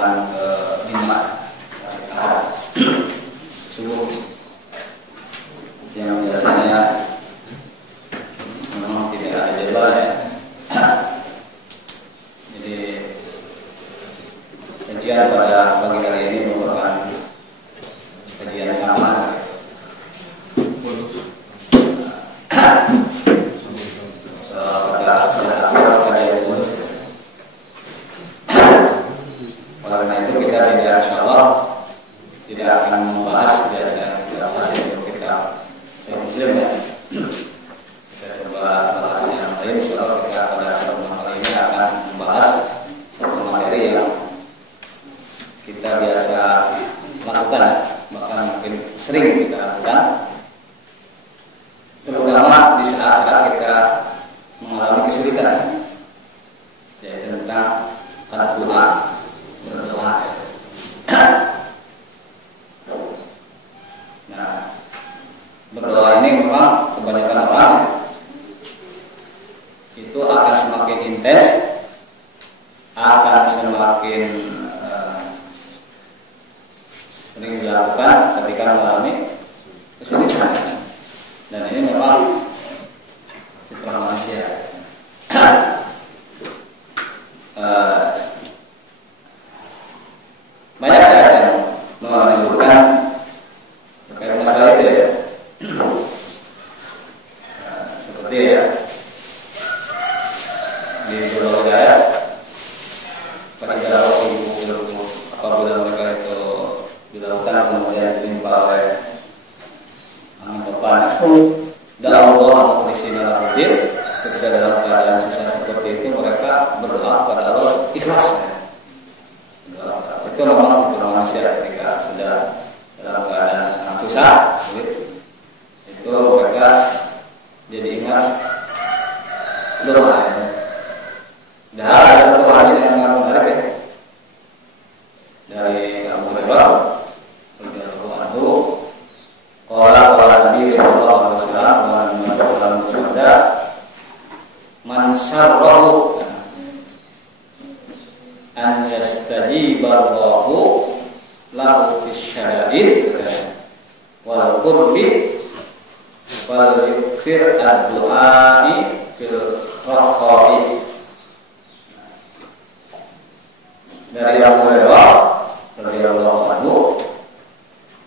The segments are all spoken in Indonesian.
akan ke Bima subuh yang biasanya memang tidak ada jadwal ya. Jadi kajian pada pagi hari ini merupakan kajian yang aman. Karena itu kita tidak, insya Allah tidak akan membahas biasa kita muslim ya. Kita coba bahas yang lain. Insya Allah kita pada pertemuan kali ini akan membahas satu materi yang kita biasa lakukan, bahkan mungkin sering kita lakukan, terutama di saat-saat kita mengalami kesulitan, yaitu tentang doa, berdoa. Nah, berdoa ini memang kebanyakan orang itu akan semakin intens, akan semakin sering dilakukan ketika mengalami kesulitan. Dan ini memang fitrah manusia. Banyak yang menunjukkan terkait masalah itu ya. Seperti ya di Pulau Jaya, ketika ibu apabila mereka itu dilakukan kemudian ditimpa oleh angin topan, dan Allah mukhlisina lahud-din, ketika dalam keadaan susah seperti itu mereka berdoa kepada Allah ikhlas. Itu memang manusia ketika sudah dalam keadaan sangat susah, itu mereka jadi ingat doa ya. Dan ada satu hadis yang sangat menarik ya, dari Abu Hurairah radhiyallahu anhu, qala Nabi sallallahu alaihi wasallam bersabda, man syarrahu an yastajiballahu lahu fisyada'id wal qurbi wal yukfir ad-du'ai fil rakhai. Dari Abu Hurairah radhiyallahu anhu,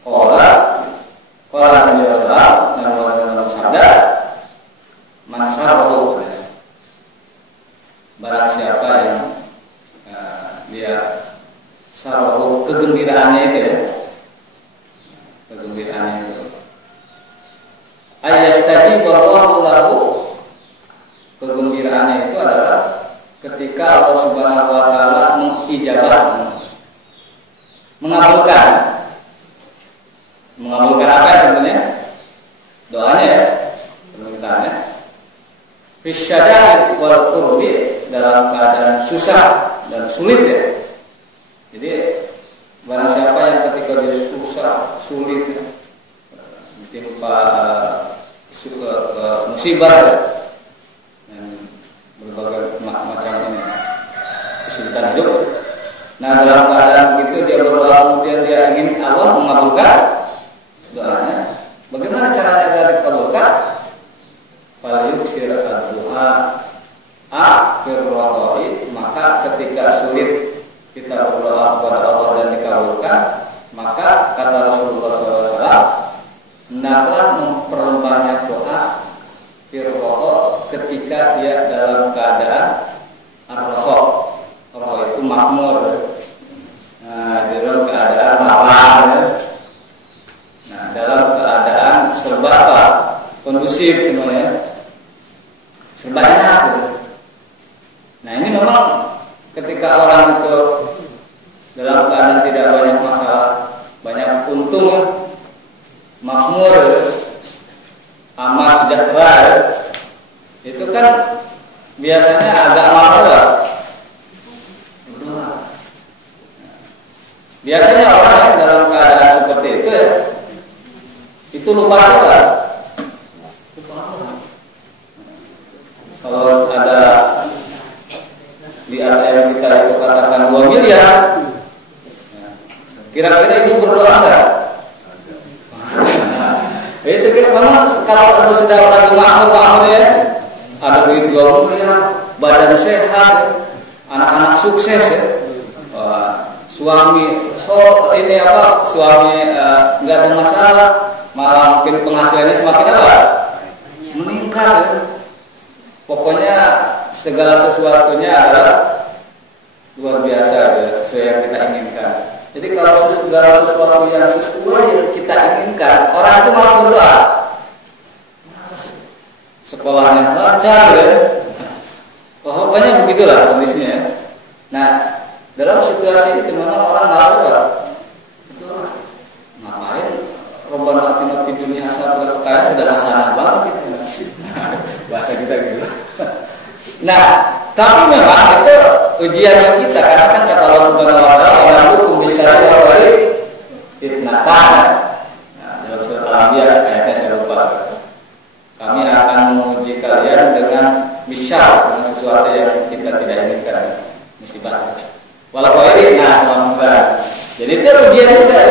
qala Nabi sallallahu alaihi wasallam bersabda, man syarrahu, barang siapa yang dia sarau kegembiraannya itu ya, kegembiraannya itu ayastajiballahu lahu, kegembiraannya itu adalah ketika Allah Subhanahu wa taala mengijabah, mengabulkan apa ya tentunya doanya ya, permintaannya fisyada'id wal qurbi, dalam keadaan susah dan sulit ya. Jadi barang siapa yang ketika dia susah, sulit ya, ditimpa musibah ya, dan berbagai macam kesulitan hidup. Nah, dalam keadaan begitu dia berdoa, kemudian dia ingin Allah mengabulkan doanya. Bagaimana caranya agar dikabulkan? Fal yuksir ad-du'a akhir rakhai, maka ketika sulit kita berdoa kepada Allah dan dikabulkan, maka kata Rasulullah SAW, hendaklah memperbanyak doa firqoh ketika dia dalam keadaan ar-rakhai. Rakhai itu makmur, dalam keadaan lapang, nah dalam keadaan serba kondusif semuanya, serba enak. Nah ini memang ketika orang itu dalam keadaan tidak banyak masalah, banyak untung, makmur, aman, sejahtera, itu kan biasanya agak malas lah. Biasanya orang yang dalam keadaan seperti itu lupa sholat. Kalau ada di ATM kita itu katakan 2 miliar, Kira-kira ibu berdoa enggak? Itu kan memang kalau sudah lagi makmur ya, ada duit 2 miliar, badan sehat, anak-anak sukses ya, suami suami nggak ada masalah, malah mungkin penghasilannya semakin apa? Meningkat ya. Pokoknya segala sesuatunya adalah luar biasa ya, sesuai yang kita inginkan. Jadi kalau segala sesuatu yang sesuai yang kita inginkan, orang itu malas berdoa. Sekolahnya lancar ya. Pokoknya begitulah kondisinya ya. Nah, dalam situasi itu memang orang malas berdoa. Ngapain? Rabbana atina fid dunya hasanah, kayak sudah hasanah banget kita. Bahasa kita gitu. Nah, tapi memang itu ujian kita, karena kan kata Allah Subhanahu wa taala, "Wa hukum bisyarri wa fitnatan." Nah, dalam surat Al-Anbiya ayatnya saya lupa. Kami akan menguji kalian dengan bisyar, dengan sesuatu yang kita tidak inginkan, musibah. Wal khairi, nah alhamdulillah. Jadi itu ujian juga.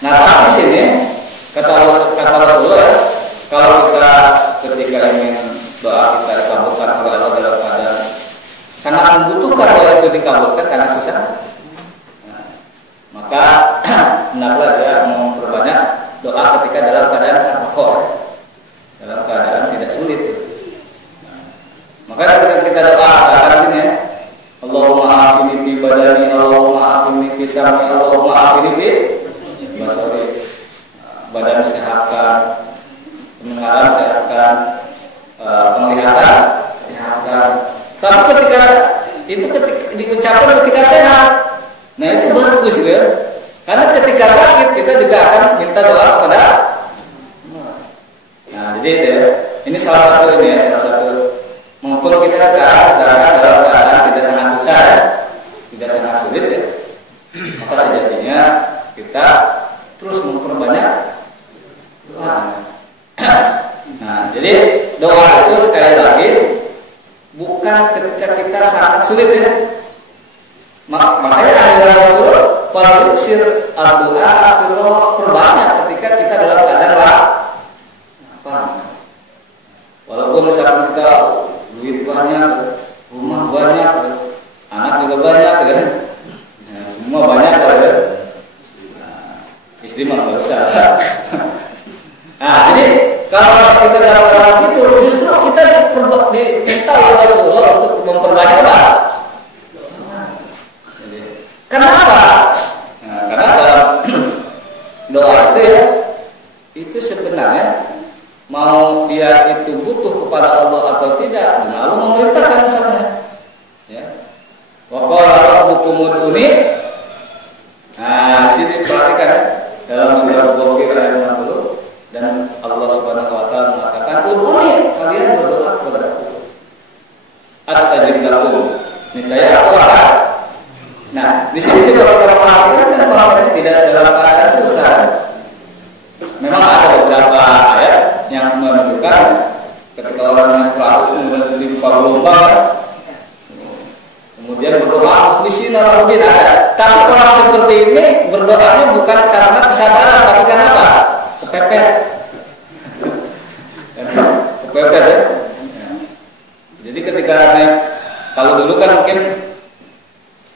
Nah, tapi di sini kata Rasulullah, kalau kita ketika ingin doa kita dikabulkan oleh Allah dalam keadaan sangat membutuhkan doa itu dikabulkan karena susah, nah, maka hendaklah dia memperbanyak doa ketika dalam keadaan al-khawf, dalam keadaan tidak sulit. Nah, maka ketika kita doa sekarang ini ya, Allahumma afini fi badani, Allahumma afini fi sam'i, Allahumma afini fi basari, badan sehatkan, pendengaran sehatkan, penglihatan sehatkan. Tapi ketika diucapkan ketika sehat, nah itu bagus ya. Karena ketika sakit kita juga akan minta doa kepada. Nah jadi itu ya. Ini salah satu maupun kita sekarang dalam keadaan tidak sangat susah ya, tidak sangat sulit ya. Maka sejatinya kita terus memperbanyak doa. Nah, jadi doa itu sekali lagi bukan ketika kita sangat sulit ya. Makanya ada Rasul faluksir doa akhirnya perbanyak ketika kita dalam keadaan apa? Walaupun misalkan kita duit banyak, rumah banyak, anak juga banyak, kan? Nah, semua banyak lah ya. Istri mah nggak usah. Nah, jadi kalau kita dalam itu justru kita diminta oleh Rasulullah untuk memperbanyak apa? Kenapa? Nah, karena dalam doa itu ya, itu sebenarnya mau dia itu butuh kepada Allah atau tidak, dan Allah memerintahkan misalnya, ya. Wa qala rabbukum ud'uni. Nah, sini perhatikan ya, dalam surah Ghafir ayat 60. Dan Allah Subhanahu wa taala mengatakan, "Ud'uni," kalian berdoa kepada Aku. Astajib lakum. Niscaya Aku akan. Nah, di sini juga kita perhatikan kan kalau tidak dalam keadaan susah. Memang ada beberapa ayat yang menunjukkan ketika orang yang pelaku dibuka gelombang, kemudian berdoa mukhlishin lahudin ada. Tapi orang seperti ini berdoanya bukan karena kesabaran, tapi karena apa? Kepepet ya. Jadi ketika naik, kalau dulu kan mungkin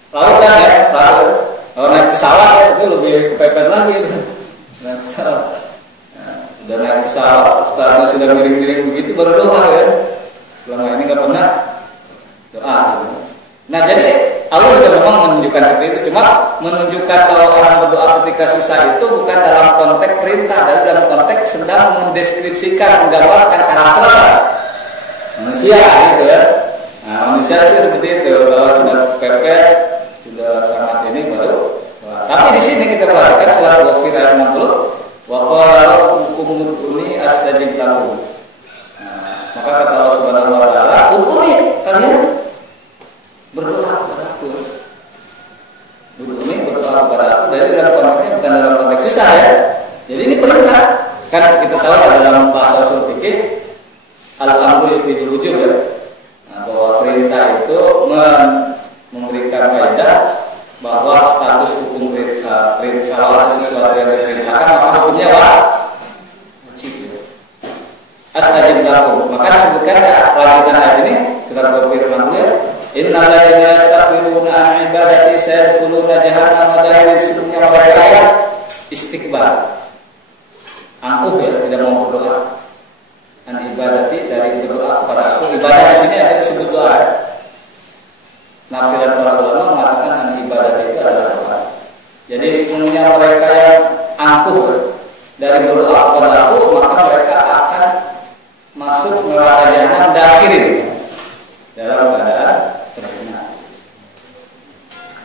lautan ya, kalau naik pesawat ya, itu lebih kepepet lagi. Naik pesawat, udah naik pesawat, sekarang sudah miring-miring begitu baru doa ya. Selama ini nggak pernah doa. Nah jadi Allah juga memang menunjukkan seperti itu, cuma menunjukkan kalau orang berdoa ketika susah itu bukan dalam konteks perintah, tapi dalam konteks sedang mendeskripsikan, menggambarkan karakter manusia gitu ya. Nah manusia itu seperti itu, kalau sudah pepet, sudah sangat ini baru. Tapi di sini kita perhatikan surat Ghafir ayat 60, wa qala rabbukum ud'uni astajib lakum. Maka kata Allah Subhanahu wa taala, ud'uni, kalian berdoa kepada Aku. Ud'uni, berdoa kepada Aku. Dari dalam konteksnya bukan dalam konteks susah ya. Jadi ini perintah. Kan kita tahu dalam bahasa usul fikih al-amru yufidul wujub ya. Nah, bahwa perintah itu memberikan faedah bahwa status hukum sayadkhuluna jahannam dari sebelumnya mereka yang istikbar, angkuh ya, tidak mau berdoa. An ibadati dari berdoa kepada aku. Ibadah di sini ada disebut doa. Nafsiran para ulama mengatakan an ibadati itu adalah doa. Jadi sebenarnya mereka yang angkuh dari berdoa kepada aku, maka mereka akan masuk neraka jahanam dakhirin dalam keadaan terhina.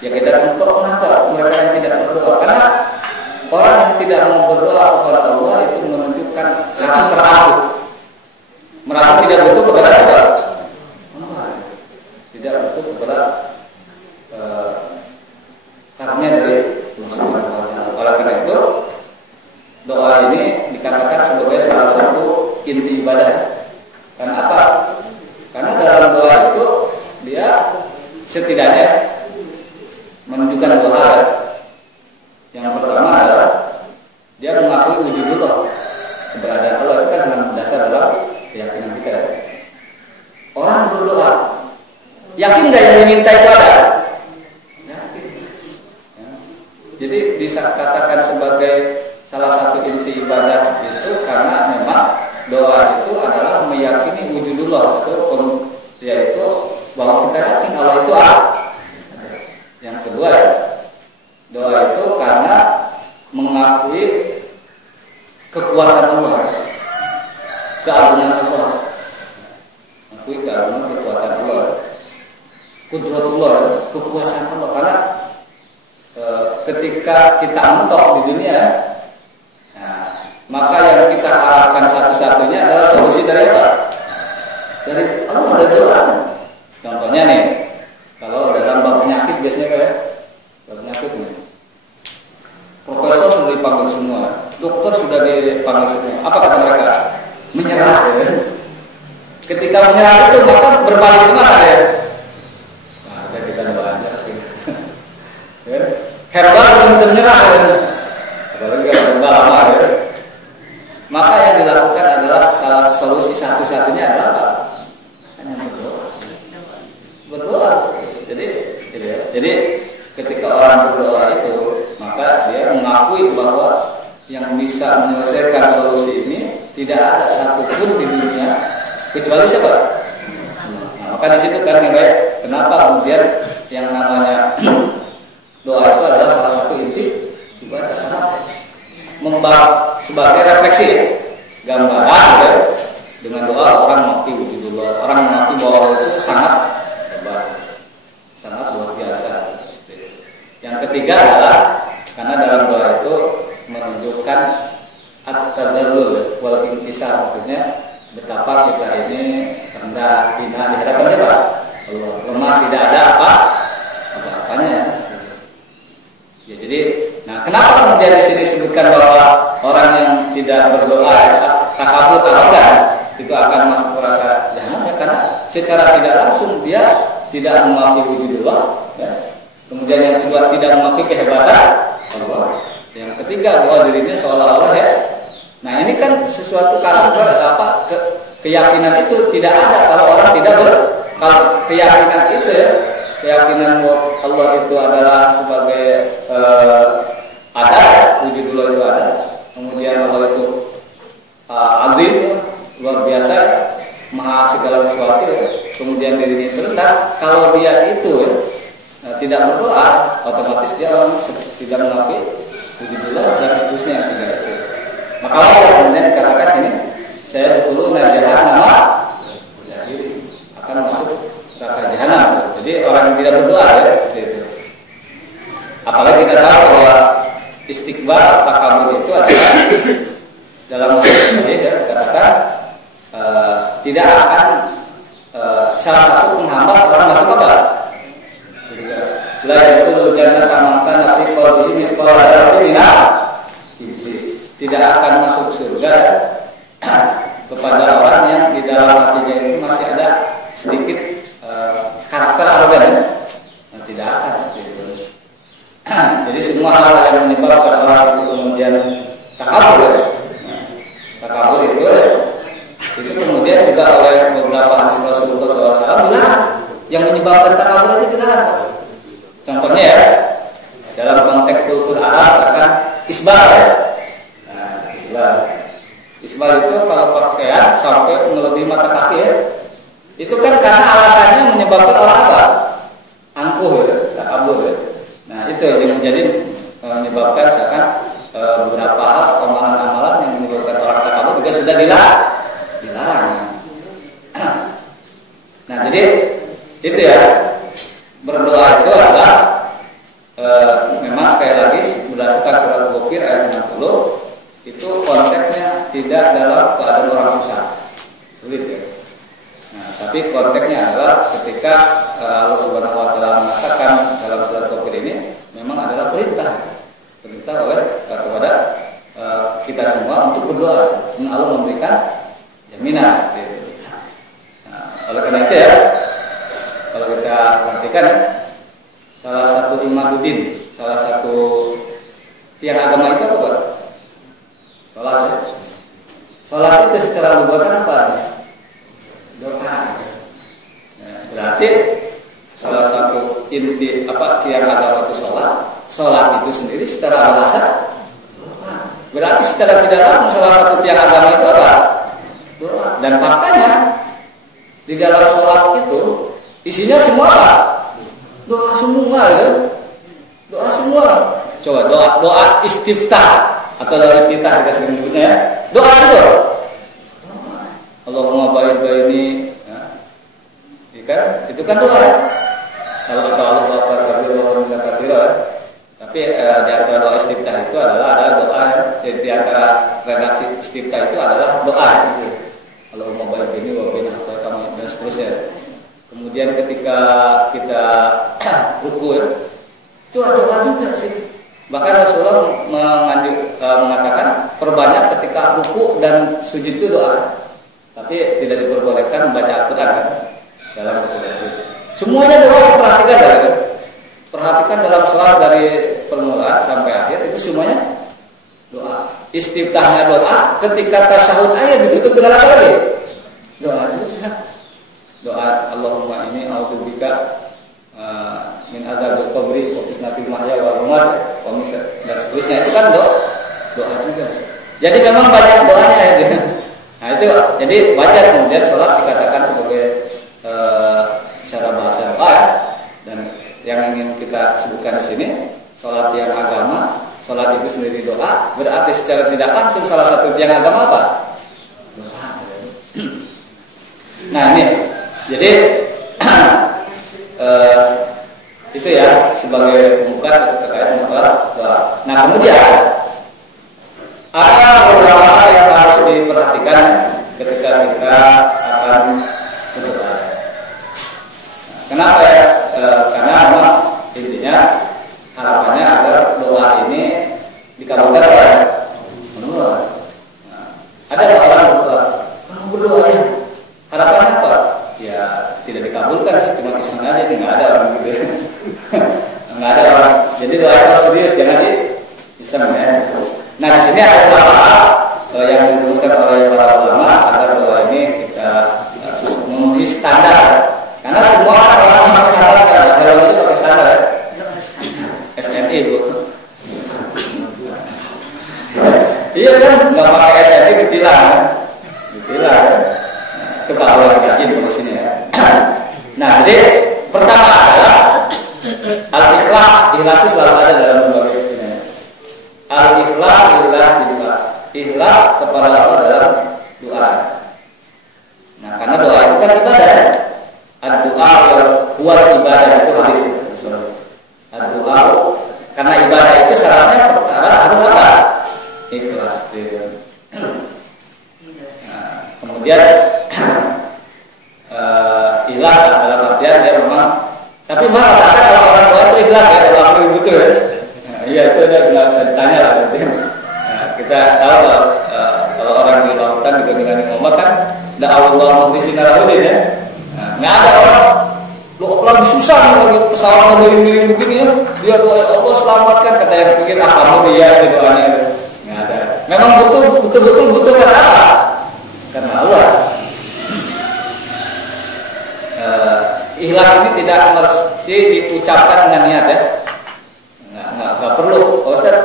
Ya kita tentu kenapa mereka yang tidak berdoa? Karena orang yang tidak mau berdoa kepada Allah itu menunjukkan rasa terangkuh, merasa tidak butuh kepada Allah, tidak butuh kepada karunia dari Allah. Oleh karena itu doa ini dikatakan sebagai salah satu inti ibadah. Karena apa? Karena dalam doa itu dia setidaknya menunjukkan dua hal. Yang pertama adalah dia mengakui wujudullah, keberadaan Allah. Itu kan sangat dasar dalam keyakinan kita. Orang berdoa, yakin nggak yang diminta itu ada? Yakin. Ya. Jadi bisa katakan sebagai salah satu inti ibadah itu karena memang doa itu adalah meyakini wujudullah, yaitu bahwa kita yakin Allah itu ada. Yang kedua, doa itu karena mengakui kekuatan Allah, keagungan Allah, mengakui keagungan kekuatan Allah, kudratullah, kekuasaan Allah. Karena ketika kita mentok di dunia, nah, maka yang kita harapkan satu-satunya adalah solusi dari apa? Dari Allah, dari doa. Contohnya nih, kalau dalam bab penyakit biasanya kayak bab penyakit nih, profesor sudah dipanggil semua, dokter sudah dipanggil semua. Apa kata mereka? Menyerah. Ya. Ketika menyerah itu maka berbalik kemana ya? Nah, kita doa aja. Ya. Herbal belum menyerah. Ya. Apalagi kalau herbal lama ya. Maka yang dilakukan adalah salah solusi satu-satunya adalah apa? Hanya berdoa. Berdoa. Jadi ketika orang berdoa itu, maka dia mengakui bahwa yang bisa menyelesaikan solusi ini tidak ada satupun di dunia kecuali siapa? Nah, maka di situ kan yang baik. Kenapa kemudian yang namanya doa itu adalah salah satu inti ibadah? Karena membawa sebagai refleksi, gambaran ya, dengan doa orang mengakui wujudullah, orang mengakui bahwa Allah itu sangat hebat, sangat luar biasa. Yang ketiga adalah karena dalam doa itu menunjukkan at-tadallul wal intisar, maksudnya betapa kita ini rendah, hina di hadapan siapa? Allah, lemah, tidak ada apa-apanya. Ya, jadi, nah kenapa kemudian di sini disebutkan bahwa orang yang tidak berdoa, takabur, arogan, itu akan masuk ke neraka jahanam? Ya, karena secara tidak langsung dia tidak mengakui wujudullah. Ya. Kemudian yang kedua tidak mengakui kehebatan Allah. Yang ketiga bahwa dirinya seolah-olah ya. Nah ini kan sesuatu karena keyakinan itu tidak ada kalau orang tidak kalau keyakinan itu ya, keyakinan Allah itu adalah sebagai ada, wujudullah itu ada, kemudian Allah itu azim, luar biasa, maha segala sesuatu ya. Kemudian dirinya terendah. Kalau dia itu ya, tidak berdoa, otomatis dia tidak mengakui wujudullah dan seterusnya. Maka kemudian dikatakan sini, saya dulu jahanam akan masuk neraka jahanam. Jadi orang yang tidak berdoa ya, gitu. Apalagi kita tahu bahwa istikbar, takabur itu adalah dalam hadis ini ya, dikatakan tidak akan salah satu penghambat orang masuk apa? La yadkhulul jannata man kana fi qalbihi mithqala dzarratin tidak akan masuk surga kepada orang yang di dalam hatinya itu masih ada sedikit karakter arogan. Nah, tidak akan seperti itu. Jadi semua hal yang menyebabkan orang itu kemudian takabur, takabur itu kemudian juga oleh beberapa hadis Rasulullah SAW bilang yang menyebabkan takabur itu dilarang. Contohnya ya, isbal ya. Nah, isbal. Isbal itu kalau pakaian sampai melebihi mata kaki ya. Itu kan karena alasannya menyebabkan orang apa? Angkuh ya, takabur ya. Nah, itu yang menjadi menyebabkan misalkan beberapa hal amalan-amalan yang menyebabkan orang takabur juga sudah dilarang. Nah, jadi itu ya, berdoa itu adalah memang sekali lagi berdasarkan surat Ghafir ayat 60 itu konteksnya tidak dalam keadaan orang susah, sulit ya. Nah, tapi konteksnya adalah ketika Allah Subhanahu Wa Taala mengatakan dalam surat Ghafir ini memang adalah perintah kepada kita semua untuk berdoa dan Allah memberikan jaminan. Gitu. Nah, oleh karena itu ya, kalau kita perhatikan salah satu imaduddin, salah satu tiang agama itu apa? Salat ya. Salat itu secara lugatan apa? Doa. Nah, berarti salah satu inti tiang agama itu salat. Salat itu sendiri secara bahasa doa. Berarti secara tidak langsung salah satu tiang agama itu apa? Doa. Dan faktanya di dalam salat itu isinya semua apa? Doa semua ya. Doa semua. Coba doa istiftah atau doa iftitah kita sering menyebutnya ya. Doa itu. Allahumma baini ya. Itu kan doa. Kalau kata Allah Allahumma kasira. Tapi di antara doa istiftah itu adalah doa di antara redaksi istiftah itu adalah doa gitu. Allahumma baini wa baina khatam dan seterusnya. Kemudian ketika kita ruku itu ada doa juga sih. Bahkan Rasulullah mengatakan perbanyak ketika ruku dan sujud itu doa. Tapi tidak diperbolehkan membaca Al-Quran kan dalam ruku dan sujud. Semuanya doa perhatikan kan? Perhatikan dalam sholat dari permulaan sampai akhir itu semuanya doa. Istiftahnya doa, ketika tasyahud ayat ditutup dengan apa lagi? Doa juga. Doa Allahumma ini a'udzubika min adzabil qabri wa fitnatil mahya wal mamat wa min dan seterusnya itu kan doa juga. Jadi memang banyak doanya ya. Nah itu jadi wajar kemudian sholat dikatakan sebagai secara bahasa doa dan yang ingin kita sebutkan di sini sholat yang agama, sholat itu sendiri doa berarti secara tidak langsung salah satu yang agama apa? Doa. Nah ini jadi itu ya sebagai pembuka terkait masalah doa. Nah kemudian ada beberapa hal yang harus diperhatikan ketika kita akan berdoa. Kenapa ya? Karena memang intinya harapannya agar doa ini dikabulkan oleh Allah. Nah, ada orang berdoa, kamu berdoa ya. Harapannya apa? Ya tidak dikabulkan sih, cuma iseng aja, nggak ada orang gitu. Nggak ada orang. Jadi doa itu serius, jangan di iseng ya. Nah di sini ada beberapa yang dirumuskan oleh para ulama agar doa ini kita memenuhi standar. Karena semua orang pakai standar sekarang. Kalau itu pakai standar ya. SNI bu. Iya kan, nggak pakai SNI ditilang, ditilang. Ketahuan yakin di sini ya. Nah, jadi pertama adalah al-ikhlas. Ikhlas itu selalu ada dalam berbagai ini. Al-ikhlas adalah doa. Ikhlas kepada Allah dalam doa. Nah, karena doa itu kan ibadah. Ad-doa huwa ibadah itu hadis. Ad-doa karena ibadah itu syaratnya pertama harus apa? Ikhlas. Nah, kemudian ikhlas dalam artian dia memang, tapi memang kata kalau orang tua itu ikhlas ya kalau aku butuh ya. Nah, iya itu udah nggak usah ditanya lah berarti. Nah, kita tahu kalau orang di lautan juga dengan ngomong kan ada Allah mukhlisina lahudin ya. Nah, nggak ada orang lagi susah nih lagi pesawat miring-miring begini ya dia doa Allah selamatkan kata yang pikir kamu dia itu doanya nggak ada. Memang betul-betul butuh karena apa? Karena Allah. Ikhlas ini tidak mesti diucapkan dengan niat ya. Nggak perlu. Ustaz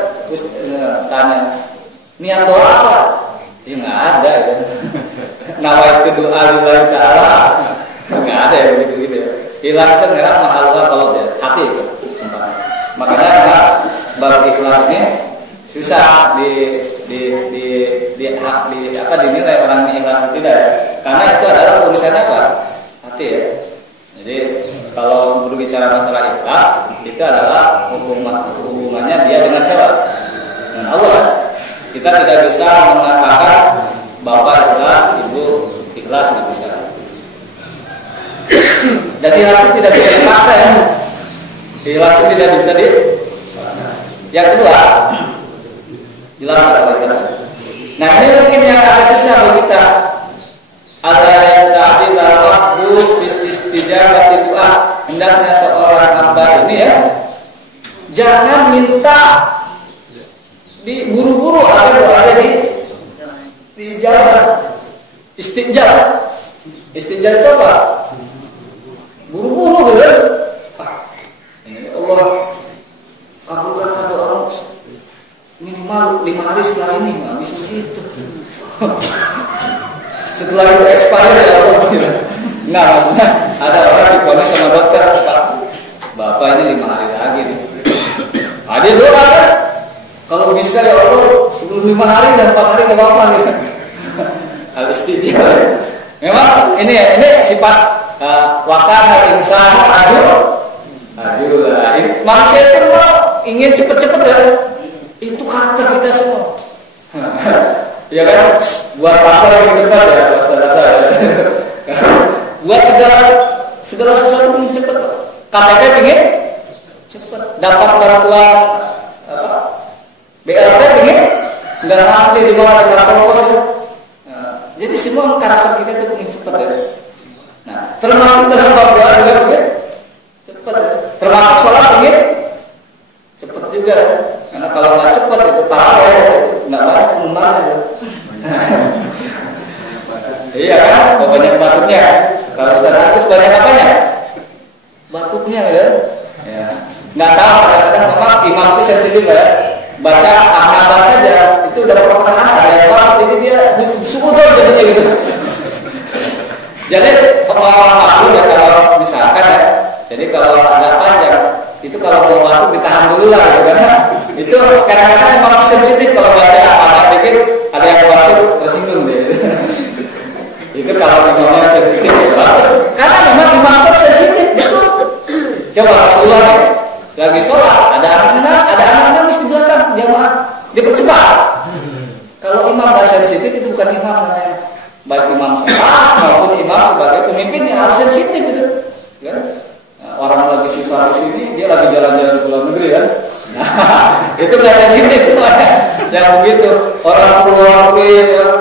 Makanya bab ikhlas ini susah dinilai orang ini ikhlas tidak ya. Karena itu adalah urusannya apa? Hati ya. Jadi kalau berbicara masalah ikhlas itu adalah hubungannya dia dengan siapa? Dengan Allah. Kita tidak bisa mengatakan bapak ikhlas, ibu ikhlas, nggak bisa. Jadi ikhlas itu tidak bisa dipaksa ya. Ikhlas itu tidak bisa di. Yang kedua, jelas kalau ikhlas. Nah ini mungkin yang agak susah bagi kita. Ada ista'dil al-wahdu istijabati doa. Hendaknya seorang hamba ini ya, jangan minta diburu-buru agar doanya dijawab. Istijab itu apa? Buru-buru gitu. Ini Allah kabulkan doa orang minimal 5 hari setelah ini, nggak bisa gitu. Setelah itu expired ya Allah gitu. Nah maksudnya ada orang diponis sama dokter, bapak ini 5 hari lagi nih. Dia doa kan, kalau bisa ya Allah sebelum 5 hari dan 4 hari nggak apa-apa gitu. Al-istijabah. Memang ini sifat wakana insan aduh lah. Manusia itu ingin cepet-cepet ya. Itu karakter kita semua. Ya kan, buat pasar yang cepat ya, rasa-rasa. Buat segala sesuatu ingin cepat. KTP ingin cepat. Dapat bantuan BLT ingin nggak nanti di mana di kantor pos ya. Jadi semua karakter kita itu ingin cepat ya. Nah, termasuk dalam bab doa juga ingin cepat. Termasuk sholat ingin cepat juga. Karena kalau nggak cepat itu parah ya, nggak banyak pengumuman ya. Iya kan, banyak batuknya. Kalau sekarang aku banyak apanya? Batuknya gitu. Ya. Nggak tahu kadang-kadang memang imam itu sensitif ya. Baca ahnabat saja itu udah pertengahan ada yang batuk, jadi dia sumudon jadinya gitu. Jadi pengalaman ya kalau misalkan ya. Jadi kalau agak panjang itu kalau mau batuk ditahan dulu lah gitu kan. Itu sekarang-kadang memang sensitif kalau baca apa pikir ada yang batuk tersinggung deh. Itu kalau imamnya sensitif ya bagus. Karena memang imam itu sensitif betul. Coba Rasulullah nih, lagi sholat ada anak-anak nangis di belakang jamaah dia bercepat. Kalau imam nggak sensitif itu bukan imam namanya. Baik imam sholat maupun imam sebagai pemimpin yang harus sensitif gitu. Kan? Nah, orang lagi susah di sini dia lagi jalan-jalan ke luar negeri kan. Nah, itu nggak sensitif yang begitu. Orang keluar negeri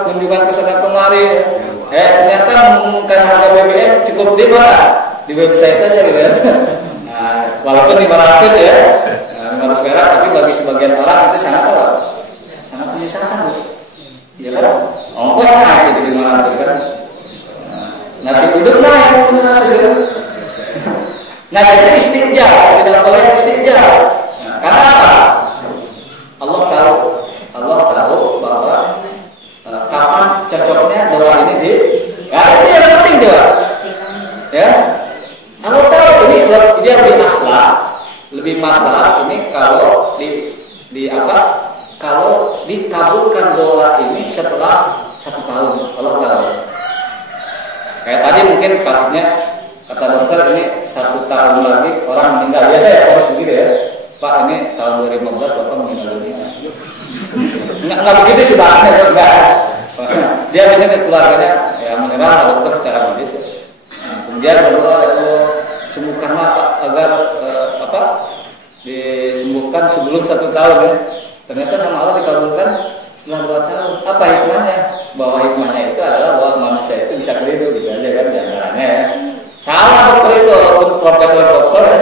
kunjungan ke sana kemari. Ternyata mengumumkan harga BBM cukup di mana? Di website aja gitu kan. Nah, walaupun 500 ya, 500 perak, tapi bagi sebagian orang itu sangat menyesalkan. Iya kan? Ongkos naik jadi 500 kan. Nasi uduk naik 500 kan. Nah, jadi istiqjal, tidak boleh istiqjal. Karena apa? Allah tahu bahwa kapan cocoknya doa ini itu yang penting coba. Ya. Allah tahu ini dia lebih masalah ini kalau kalau dikabulkan doa ini setelah 1 tahun. Allah tahu. Kayak tadi mungkin kasusnya kata dokter ini 1 tahun lagi orang meninggal. Biasa ya kalau sendiri ya. Pak ini tahun 2015 Bapak meninggal dunia. Enggak begitu sih bahasanya, enggak. Dia biasanya keluarganya ya menyerah dokter secara medis. Kemudian berdoa sembuhkanlah Pak agar disembuhkan sebelum 1 tahun ya. Ternyata sama Allah dikabulkan setelah 2 tahun. Apa hikmahnya? Bahwa hikmahnya itu adalah bahwa manusia itu bisa keliru gitu aja kan diantaranya ya. Salah dokter itu walaupun profesor dokter ya,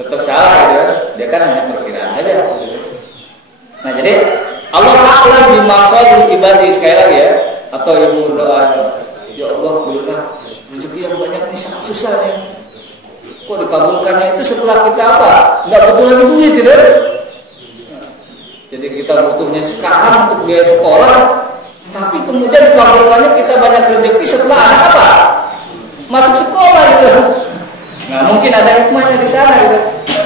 tetap salah gitu ya. Dia kan hanya perkiraan aja. Nah jadi Allah a'lam bimasalih ibadi sekali lagi ya. Atau ibu doa ya Allah berilah rezeki yang banyak nih sangat susah nih. Kok dikabulkannya itu setelah kita apa? Nggak butuh lagi duit gitu. Jadi kita butuhnya sekarang untuk biaya sekolah, tapi kemudian dikabulkannya kita banyak rezeki setelah anak apa? Masuk sekolah gitu. Nah mungkin ada hikmahnya di sana gitu.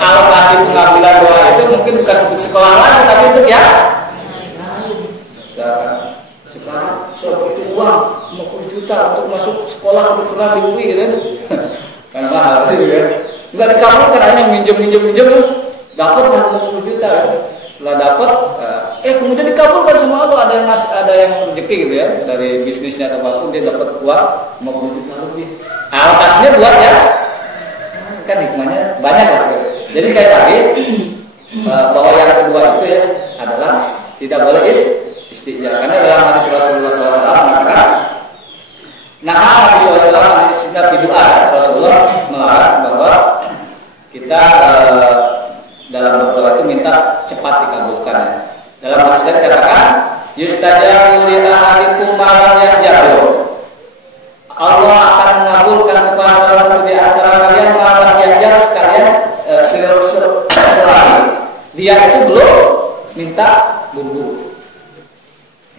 alokasi pengambilan doa itu mungkin bukan untuk sekolah lagi, tapi untuk ya sekarang itu uang 50 juta untuk masuk sekolah kedokteran di UI gitu kan mahal sih kan, nggak dikabulkan, hanya minjem dapat 50 juta kan. Setelah dapat kemudian dikabulkan sama Allah, ada yang rezeki gitu ya dari bisnisnya atau apapun, dia dapat uang 50 juta lebih, alokasinya buat ya kan, hikmahnya banyak lah sekali. Jadi sekali lagi bahwa yang kedua itu ya adalah tidak boleh istijab, karena dalam hadis Rasulullah SAW mengatakan, Nabi SAW di sini doa Rasulullah melarang bahwa kita dalam berdoa itu minta cepat dikabulkan. Dalam hadis lain dikatakan, yustajabu li ahadikum ma lam yaj'al. Allah akan mengabulkan kepada salah satu di antara kalian ma lam yaj'al, sekalian selagi dia itu belum minta buru-buru.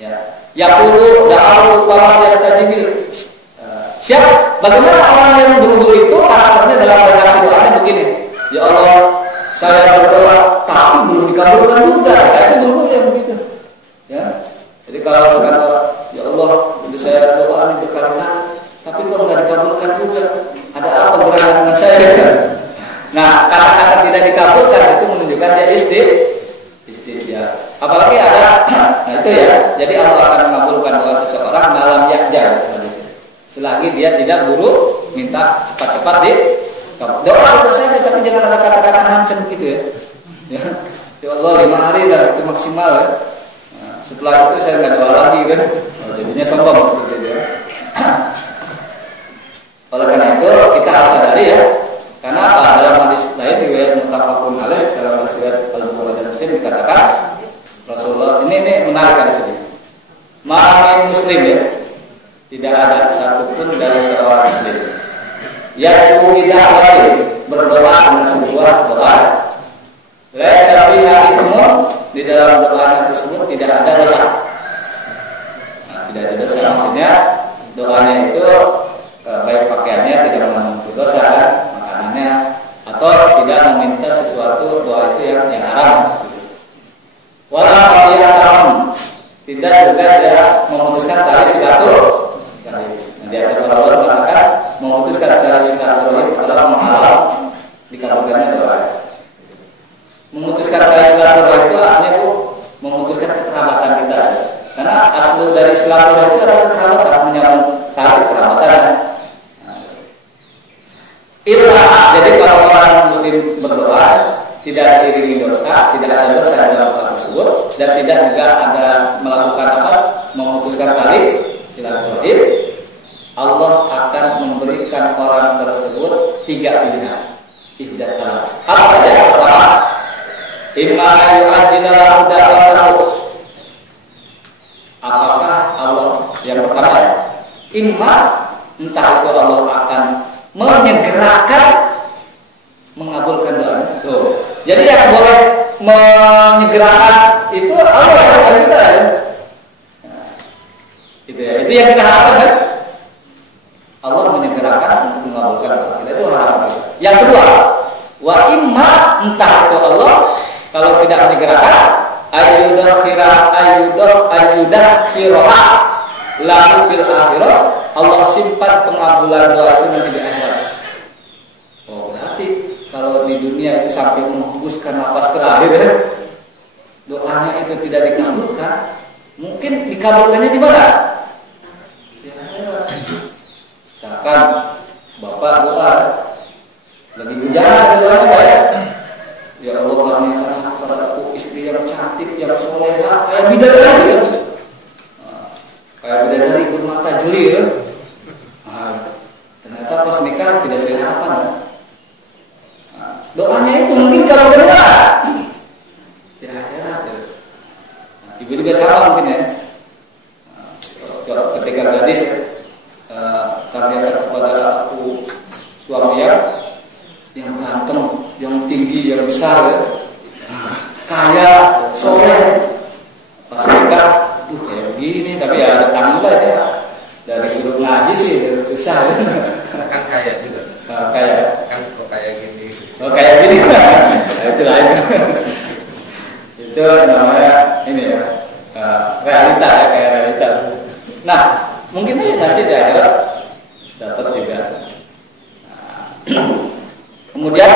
Ya. Yaqulu da'u wa lam yastajibil. Siap, bagaimana orang yang buru-buru itu karakternya dalam redaksi doanya begini, ya Allah, saya berdoa tapi belum dikabulkan juga, itu buru-buru yang begitu. Ya, jadi kalau sekarang ya Allah, jadi saya doa berkali-kali, tapi kalau nggak dikabulkan juga, ada apa gerangan dengan saya? Nah, kata-kata tidak dikabulkan itu menunjukkan dia istijab. Apalagi ada, nah itu ya, jadi Allah akan mengabulkan doa seseorang dalam yakjar. Selagi dia tidak buru minta cepat-cepat doa itu saja, tapi jangan ada kata-kata hancur begitu ya. Ya Allah 5 hari lah itu maksimal ya. Nah, setelah itu saya nggak doa lagi kan, jadinya sombong gitu ya. Oleh karena itu kita harus sadari ya, karena apa? Dalam hadis lain riwayat muttafaqun alaih dalam riwayat Al-Bukhari dan Muslim dikatakan Rasulullah ini menarik di sini. Ma'amin muslim ya. Tidak ada satupun dari seorang muslim yang berdoa dengan sebuah doa, laisa fiha itsmun, di dalam doa tersebut tidak ada dosa. Nah, tidak ada dosa maksudnya doanya itu baik pakaiannya tidak mengandung dosa, makanannya atau tidak meminta sesuatu doa itu yang haram. Wala qadiyatan, tidak juga dia memutuskan tali silaturahmi. Di atas para ulama mengatakan memutuskan tali silaturahim adalah menghalang dikabulkannya doa. Memutuskan tali silaturahim itu artinya itu memutuskan kekerabatan kita. Karena asal dari silaturahim itu adalah kekerabatan, menyambung tali kekerabatan. Illa, jadi kalau orang muslim berdoa tidak diiringi dosa, tidak ada dosa dalam doa tersebut, dan tidak juga ada melakukan apa, memutuskan tali silaturahim, Allah akan memberikan orang tersebut 3 pilihan. Ihda salah. Apa saja? Pertama, imma yu'ajjila lahu da'watahu. Apakah Allah yang pertama? Imma, entah itu Allah akan menyegerakan mengabulkan doanya. Tuh. Jadi yang boleh menyegerakan itu Allah yang bukan kita ya. Nah, itu ya. Itu yang kita harapkan kan? Allah menyegerakan untuk mengabulkan doa kita, itu harapan. Yang kedua, wa imma, entah itu Allah kalau tidak menyegerakan, ayyudakhira lahu fil akhirah, Allah simpan pengabulan doa itu nanti di akhirat. Oh, berarti kalau di dunia itu sampai menghembuskan napas terakhir ya, doanya itu tidak dikabulkan, mungkin dikabulkannya di mana? Misalkan bapak doa lagi hujan, doanya ya, ya Allah karuniakan padaku istri yang cantik, yang soleha, kayak bidadari ya, kayak bidadari bermata jeli ya. Nah, ternyata pas nikah tidak sesuai harapan ya. Nah, doanya itu mungkin kalau benar ya akhirat ya. Nah, ibu juga sama mungkin ya. Nah, ketika gadis karuniakan kepada aku suami yang ganteng, yang tinggi, yang besar ya, kaya, soleh. Pas nikah, tuh kayak begini, tapi ya ada tanggungan ya. Dari guru ngaji sih susah ya. Kan kaya juga. Kaya. Kan kok kayak gini. Oh kayak gini. itu lain. Itu namanya ini ya, realita ya, kayak realita. Nah, mungkin aja nanti di akhirat dapat juga. Kemudian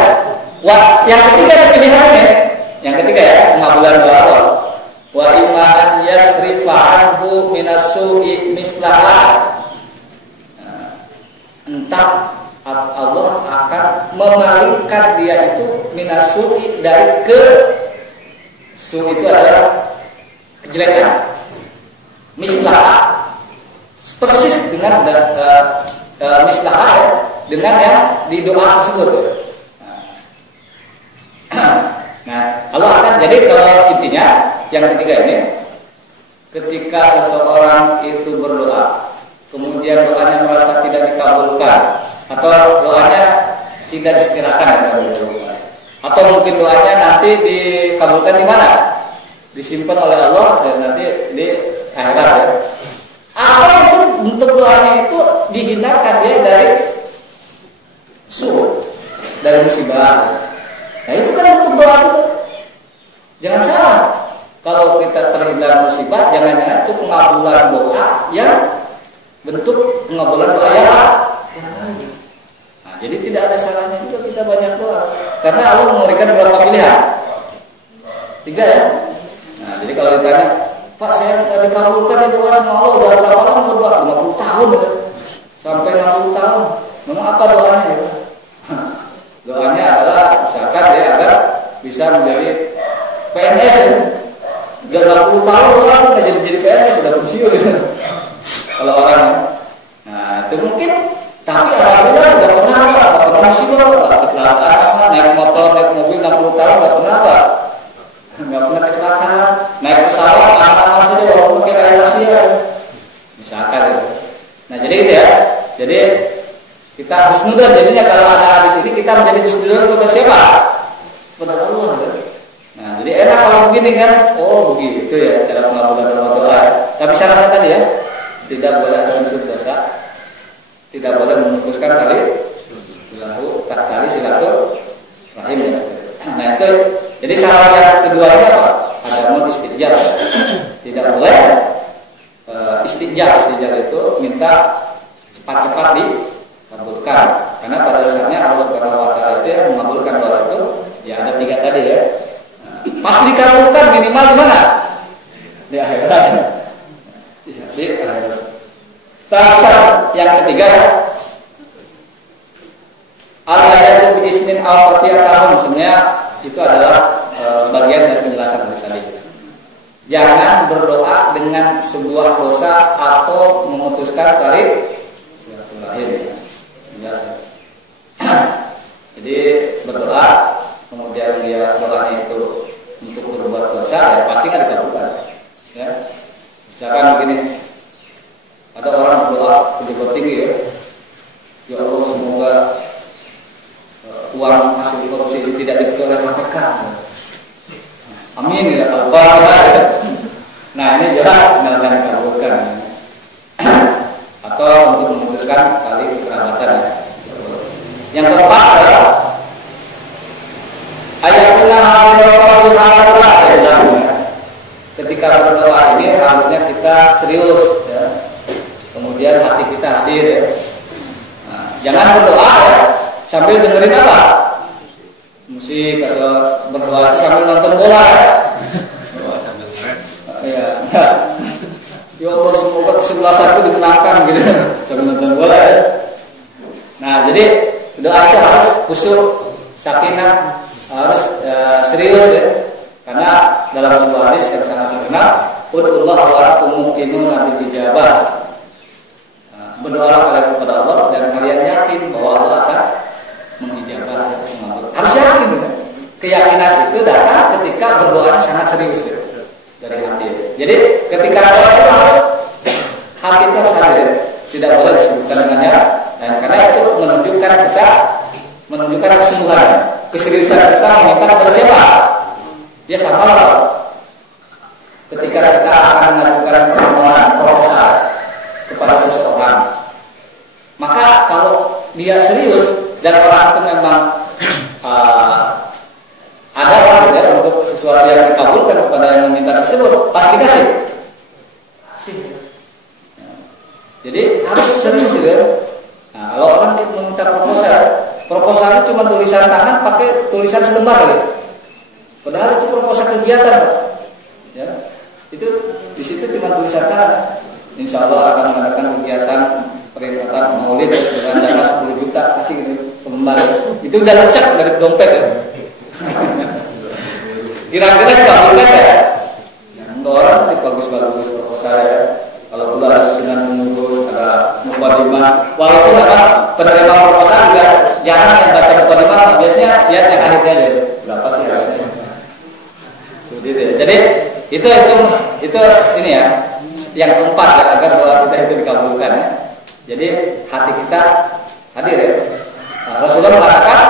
yang ketiga ada pilihannya. Yang ketiga ya, pengabulan doa Allah. Wa iman yasrifa anhu minasu'i mislaha. Entah Allah akan memalingkan dia itu minasu'i dari ke su itu adalah kejelekan. Mislaha persis dengan mislaha ya, dengan yang di doa tersebut. Nah, Allah akan jadi kalau intinya yang ketiga ini, ketika seseorang itu berdoa, kemudian doanya merasa tidak dikabulkan, atau doanya tidak disegerakan, atau mungkin doanya nanti dikabulkan di mana? Disimpan oleh Allah dan nanti di akhirat ya. Atau mungkin untuk doanya itu dihindarkan dia dari dari musibah. Nah itu kan untuk doa itu. Jangan salah. Kalau kita terhindar musibah, jangan-jangan itu pengabulan doa yang bentuk pengabulan doa yang lain. Nah, jadi tidak ada salahnya juga kita banyak doa. Karena Allah memberikan beberapa pilihan. 3 ya. Nah, jadi kalau ditanya, Pak saya tidak dikabulkan doa sama Allah udah berapa lama berdoa? 50 tahun ya. Sampai 60 tahun. Memang apa doanya ya? Doanya adalah misalkan dia agar bisa menjadi PNS ya. Udah 60 tahun doa nggak jadi PNS, sudah pensiun gitu. Kalau orang ya. Nah itu mungkin, tapi alhamdulillah nggak pernah musibah, nggak kecelakaan, naik motor, naik mobil 60 tahun nggak pernah kecelakaan, naik pesawat aman-aman saja walaupun pakai air Asia, misalkan ya. Nah jadi itu ya, jadi kita husnudzon, jadinya kalau ada hadis ini kita menjadi husnudzon kepada siapa? Kepada Allah ya. Nah jadi enak kalau begini kan, oh begitu ya cara pengabulan doa. Tapi syaratnya tadi ya, tidak boleh ada unsur dosa, tidak boleh memutuskan tali silaturahim ya. Nah itu, jadi syarat yang keduanya apa? Ada istijab. Tidak boleh istijab itu minta cepat-cepat dikabulkan. Karena pada dasarnya Allah Subhanahu Wa Taala itu yang mengabulkan doa itu ya ada 3 tadi ya. Pasti dikabulkan minimal di mana? Di akhirat. Di akhirat. Syarat yang ketiga ya. Al-ayatu bi ismin al-fatihah sebenarnya itu adalah bagian dari penjelasan hadis tadi. Jangan berdoa dengan sebuah dosa atau memutuskan tali silaturahim. Jadi berdoa kemudian dia doanya itu untuk berbuat dosa ya pasti kan dikabulkan. Ya. Misalkan begini, ada orang berdoa berdoa tinggi ya. Ya Allah semoga uang hasil korupsi tidak diperoleh KPK. Amin ya Allah. Nah ini jelas akan dikabulkan. Atau untuk memutuskan tali kerabatan. Yang keempat adalah ayatullah ketika berdoa ini harusnya kita serius ya. Kemudian hati kita hadir ya. Nah, jangan berdoa ya sambil dengerin apa? Musik atau berdoa itu sambil nonton bola ya. Ya. Ya Allah semoga kesebelasanku dimenangkan gitu sambil nonton bola ya. Nah jadi doa itu harus khusyuk, sakinah, harus serius ya. Karena dalam sebuah hadis yang sangat terkenal, ud'ullah wa antum muqinun bil ijabah. Berdoalah kalian kepada Allah dan kalian yakin bahwa Allah akan mengijabah. Harus yakin ya. Keyakinan itu datang ketika berdoanya sangat serius ya. Dari hati. Jadi ketika doa itu harus hati itu harus hadir. Tidak boleh disebutkan dengannya. Dan karena itu menunjukkan kesungguhan, keseriusan kita meminta kepada siapa? Ya sama lah. Ketika kita akan mengajukan permohonan proposal kepada seseorang, maka kalau dia serius dan orang itu memang ada tersebut, pasti dikasih. Jadi harus serius ya. Nah, kalau orang meminta proposalnya cuma tulisan tangan pakai tulisan selembar ya. Padahal itu proposal kegiatan, Pak. Ya, itu di situ cuma tulisan tangan. Insya Allah akan mengadakan kegiatan peringatan Maulid dengan dana 10 juta kasih gitu selembar. Itu udah lecek dari dompet ya. Kira-kira dikabulkan ya? Untuk orang itu bagus-bagus proposalnya ya. Kalau dulu harus dengan mengurus ada mukadimah, walaupun penerima proposal juga jarang yang baca mukadimah, biasanya lihat yang akhirnya deh berapa sih harganya. Jadi itu ini ya yang keempat ya, agar doa kita itu dikabulkan ya. Jadi hati kita hadir ya. Rasulullah mengatakan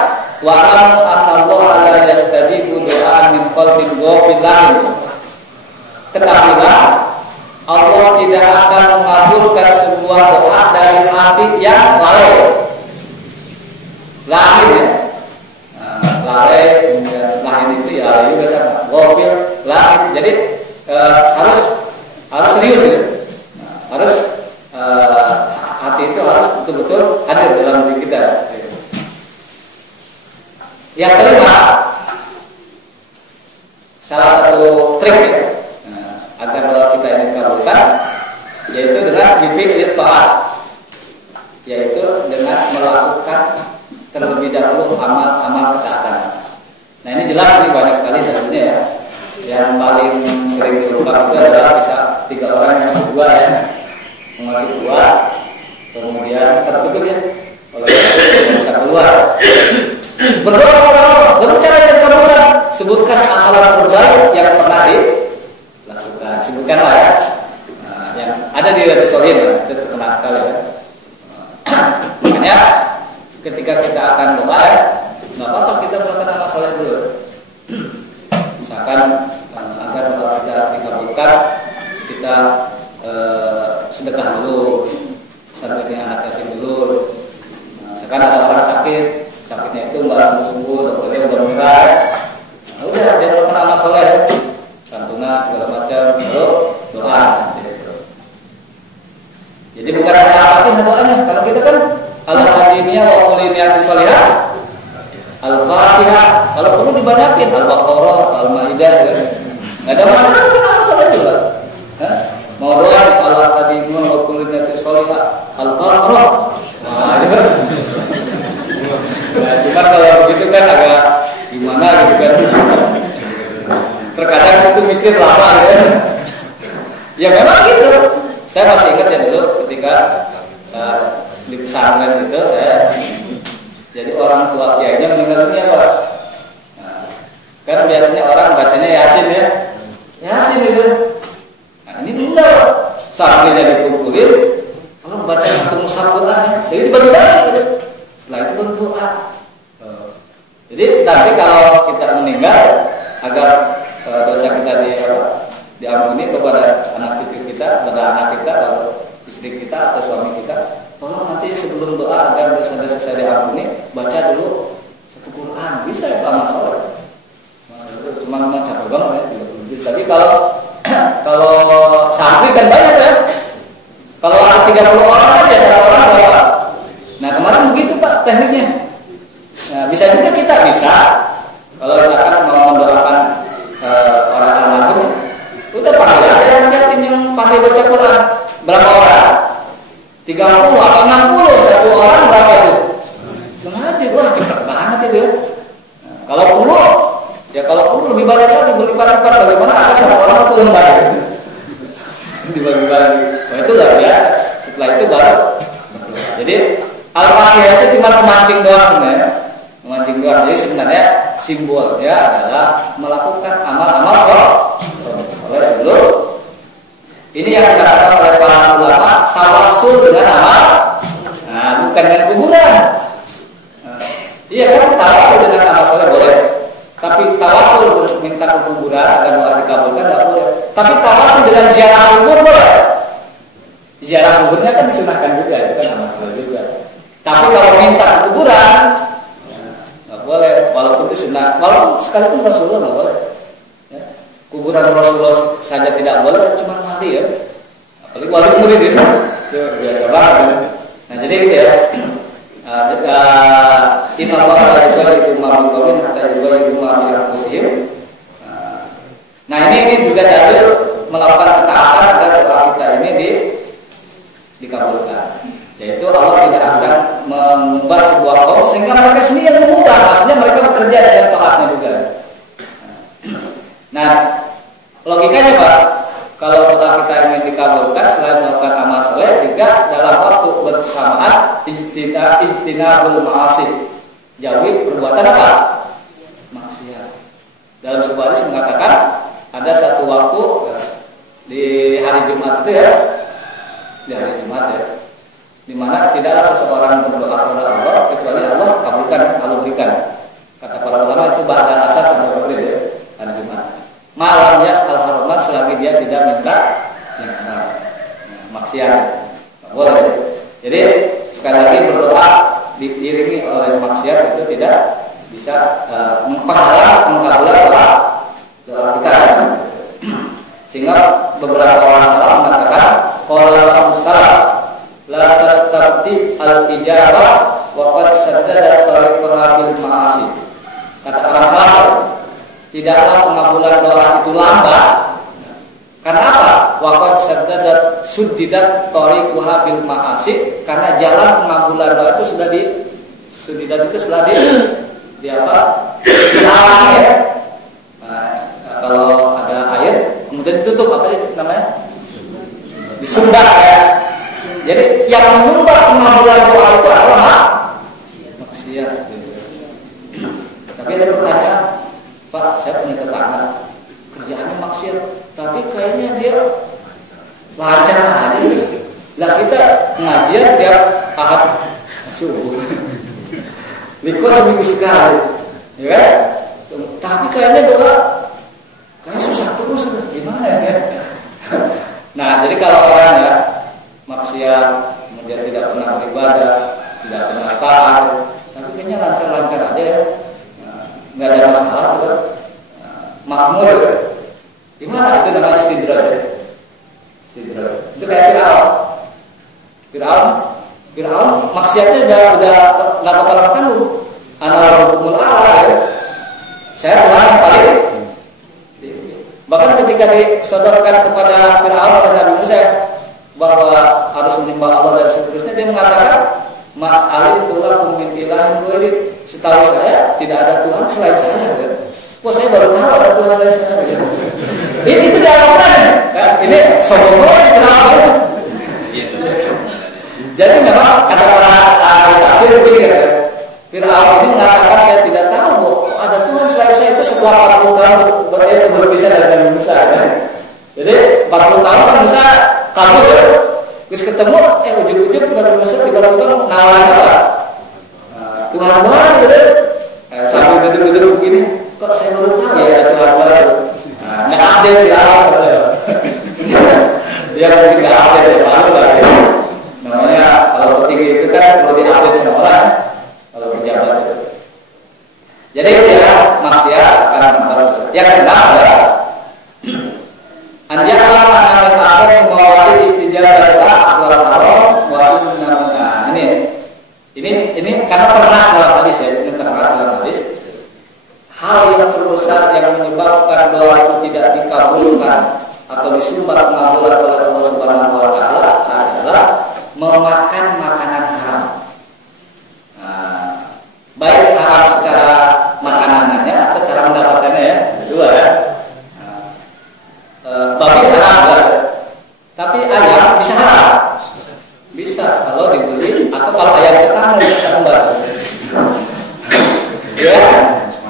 wa am anallahu la yastajibu du'a min qalbin ghafilin. Ketahuilah Allah tidak akan mengabulkan sebuah doa dari hati yang lalai. Lalai ya. Lalai, lain itu ya juga sama. Ghafil, lalai. Jadi harus serius ya. Harus hati itu harus betul-betul hadir dalam diri kita. Yang kelima, salah satu trik ya, agar doa kita ini dikabulkan, yaitu dengan bifi'il ta'at, yaitu dengan melakukan terlebih dahulu amal-amal ketaatan. Nah ini jelas ini banyak sekali dalilnya ya. Yang paling sering diungkap itu adalah bisa 3 orang yang masih 2 ya, masih 2, kemudian tertutup ya, kalau bisa keluar. Berdoa kepada Allah, dengan cara yang dikabulkan, sebutkan amalan terbaik yang pernah dilakukan, sebutkanlah ya. Nah, yang ada di Riyadhus Shalihin itu terkenal sekali ya. Makanya ketika kita akan doa ya, nggak apa-apa kita melakukan amal soleh dulu. Misalkan agar doa kita dikabulkan, kita sedekah dulu, sampai dengan anak yatim dulu. Misalkan ada orang sakit, sakitnya itu nggak sembuh-sembuh, dokternya udah murah, nah, udah dia melakukan amal soleh, santunan segala macam, lalu doa. Gitu. Jadi bukan hanya al-fatihah doanya. Kalau kita kan al-hadimiyah wa quliniyatin sholihah, al-fatihah. Kalau perlu dibanyakin al-baqarah, al-maidah, kan? Nggak ada masalah, kan amal soleh juga. Mau doa al-hadimiyah wa quliniyatin sholihah, al-baqarah. Nah, itu kan. Nah, cuma kalau begitu kan agak gimana gitu kan. Terkadang situ mikir lama ya. Ya memang gitu. Saya masih ingat ya dulu ketika di pesantren itu saya jadi orang tua kiainya meninggal dunia Pak. Nah, kan biasanya orang bacanya Yasin ya. Yasin itu. Nah, ini benar. Santrinya dikumpulin, kalau baca satu mushaf Quran ya, jadi dibagi-bagi gitu. Setelah itu berdoa. Jadi nanti kalau kita meninggal, agar dosa kita diampuni kepada anak cucu kita, kepada anak kita, atau istri kita atau suami kita, tolong nanti sebelum doa agar dosa-dosa saya diampuni, baca dulu satu Quran. Bisa ya Pak masalah. Cuma capek banget ya. Tapi kalau santri kan banyak ya. Kalau ada 30 orang aja, 1 orang berapa? Nah kemarin begitu Pak tekniknya. Nah, bisa juga kita bisa kalau misalkan mau mendoakan orang almarhum, udah panggil aja orang yatim yang pandai baca Quran. Berapa orang? 30 atau 60, 1 orang berapa itu? Sengaja gua cepat banget itu ya. Nah, kalau 10, ya kalau 10 lebih banyak lagi, berlipat-lipat. Bagaimana agar 1 orang 1 lembar dibagi-bagi. Nah itu luar biasa. Setelah itu baru. Jadi Al-Fatihah itu cuma memancing doang sebenarnya. Memancing doang. Jadi sebenarnya simbolnya adalah melakukan amal-amal soleh sebelum. Ini yang dikatakan oleh para ulama tawassul dengan amal. Nah, bukan dengan kuburan. Nah, iya kan tawassul dengan amal soleh boleh. Tapi tawassul minta ke kuburan agar doa dikabulkan tidak boleh. Tapi tawassul dengan ziarah kubur boleh. Ziarah kuburnya kan disunahkan juga, itu kan amal soleh juga. Tapi kalau minta ke kuburan, nggak boleh. Walaupun itu sunnah, walaupun sekalipun Rasulullah nggak boleh. Ya. Kuburan kuburan Rasulullah saja tidak boleh, cuma wali ya. Apalagi wali murid itu biasa banget. Nah jadi gitu ya. Inna Allah juga itu ma'rufin hatta juga itu ma'rufin. Nah ini juga dalil melakukan ketaatan agar doa kita ini dikabulkan. Yaitu Allah tidak akan mengubah sebuah kaum sehingga mereka sendiri yang mengubah. Maksudnya mereka bekerja dengan taatnya juga. Nah logikanya Pak, kalau doa kita ingin dikabulkan selain melakukan amal soleh juga dalam waktu bersamaan ijtinabul ma'asi, jauhi perbuatan apa? Maksiat. Dalam sebuah hadis mengatakan ada satu waktu di hari Jumat itu ya, di hari Jumat ya, di mana tidaklah seseorang berdoa kepada Allah kecuali Allah kabulkan, Allah berikan. Kata para ulama itu ba'da asar sampai maghrib ya, hari Jumat. Malam yas'al haroman selagi dia tidak minta yang haram, maksiat, nggak boleh. Jadi sekali lagi berdoa diiringi oleh maksiat itu tidak bisa menghalang pengkabulan doa kita. Sehingga beberapa orang salah mengatakan qala salaf la tastabti al-ijabah wa qad saddada tariqaha bil ma'asi. Kata orang salah, tidaklah pengabulan doa itu lambat. Karena apa? Wa qad saddada suddidat tariqaha bil ma'asi, karena jalan pengabulan doa itu sudah di apa? Dihalangi ya. Nah, kalau ada air kemudian ditutup apa itu namanya? Disumbat ya. Jadi yang menyumbat pengabulan doa itu adalah maksiat. Tapi ada pertanyaan, Pak, saya punya tetangga kerjaannya maksiat, tapi kayaknya dia lancar aja. Lah kita ngajian tiap Ahad subuh. Liko seminggu sekali, ya kan? Tapi kayaknya doa kayaknya susah terus, gimana ya? Nah, jadi kalau orang ya maksiat, kemudian tidak pernah beribadah, tidak pernah taat, tapi kayaknya lancar-lancar aja ya, nggak ada masalah, gitu. Makmur, ya. Gimana itu namanya istidraj ya? Istidraj. Itu kayak Fir'aun maksiatnya udah nggak kepala kandung. Ana rabbukumul a'la ya. Saya Tuhan yang paling. Bahkan ketika disodorkan kepada Fir'aun oleh Nabi Musa bahwa harus menyembah Allah dan seterusnya, dia mengatakan ma'alim tulakum min ilahin ghairi. Setahu saya tidak ada Tuhan selain saya. Kok saya baru tahu ada Tuhan selain saya. Itu diamalkan. Ini sombong Fir'aun. Jadi memang ada para tafsir begini kan, Fir'aun ini mengatakan saya tidak tahu bahwa ada Tuhan selain saya itu setelah 40 tahun berpisah dari Nabi Musa kan. Jadi 40 tahun kan Musa kabur ya, terus ketemu ujung-ujung Nabi Musa tiba-tiba nawarin apa? Tuhan baru gitu. Sambil duduk-duduk begini, kok saya baru tahu ya ada Tuhan baru. Nggak update di awal sebenarnya. Dia mungkin nggak update ya, baru lah ya. Namanya kalau petinggi itu kan perlu diupdate sama orang, kalau pejabat itu. Jadi dia maksiat karena terus. Yang kedua adalah anja'ala ma'amin akhir mawadi istijabah wal haram wa inna ini karena ternas dalam hadis ya, ini ternas dalam hadis. Hal yang terbesar yang menyebabkan doa itu tidak dikabulkan atau disumbat pengabulan oleh Allah Subhanahu wa taala adalah memakan makanan haram. Nah, baik haram secara makanannya atau cara mendapatkannya ya, dua ya. Babi haram ya. Tapi ayam bisa haram. Bisa kalau dibeli atau kalau ayam ketang bisa kembar. Ya.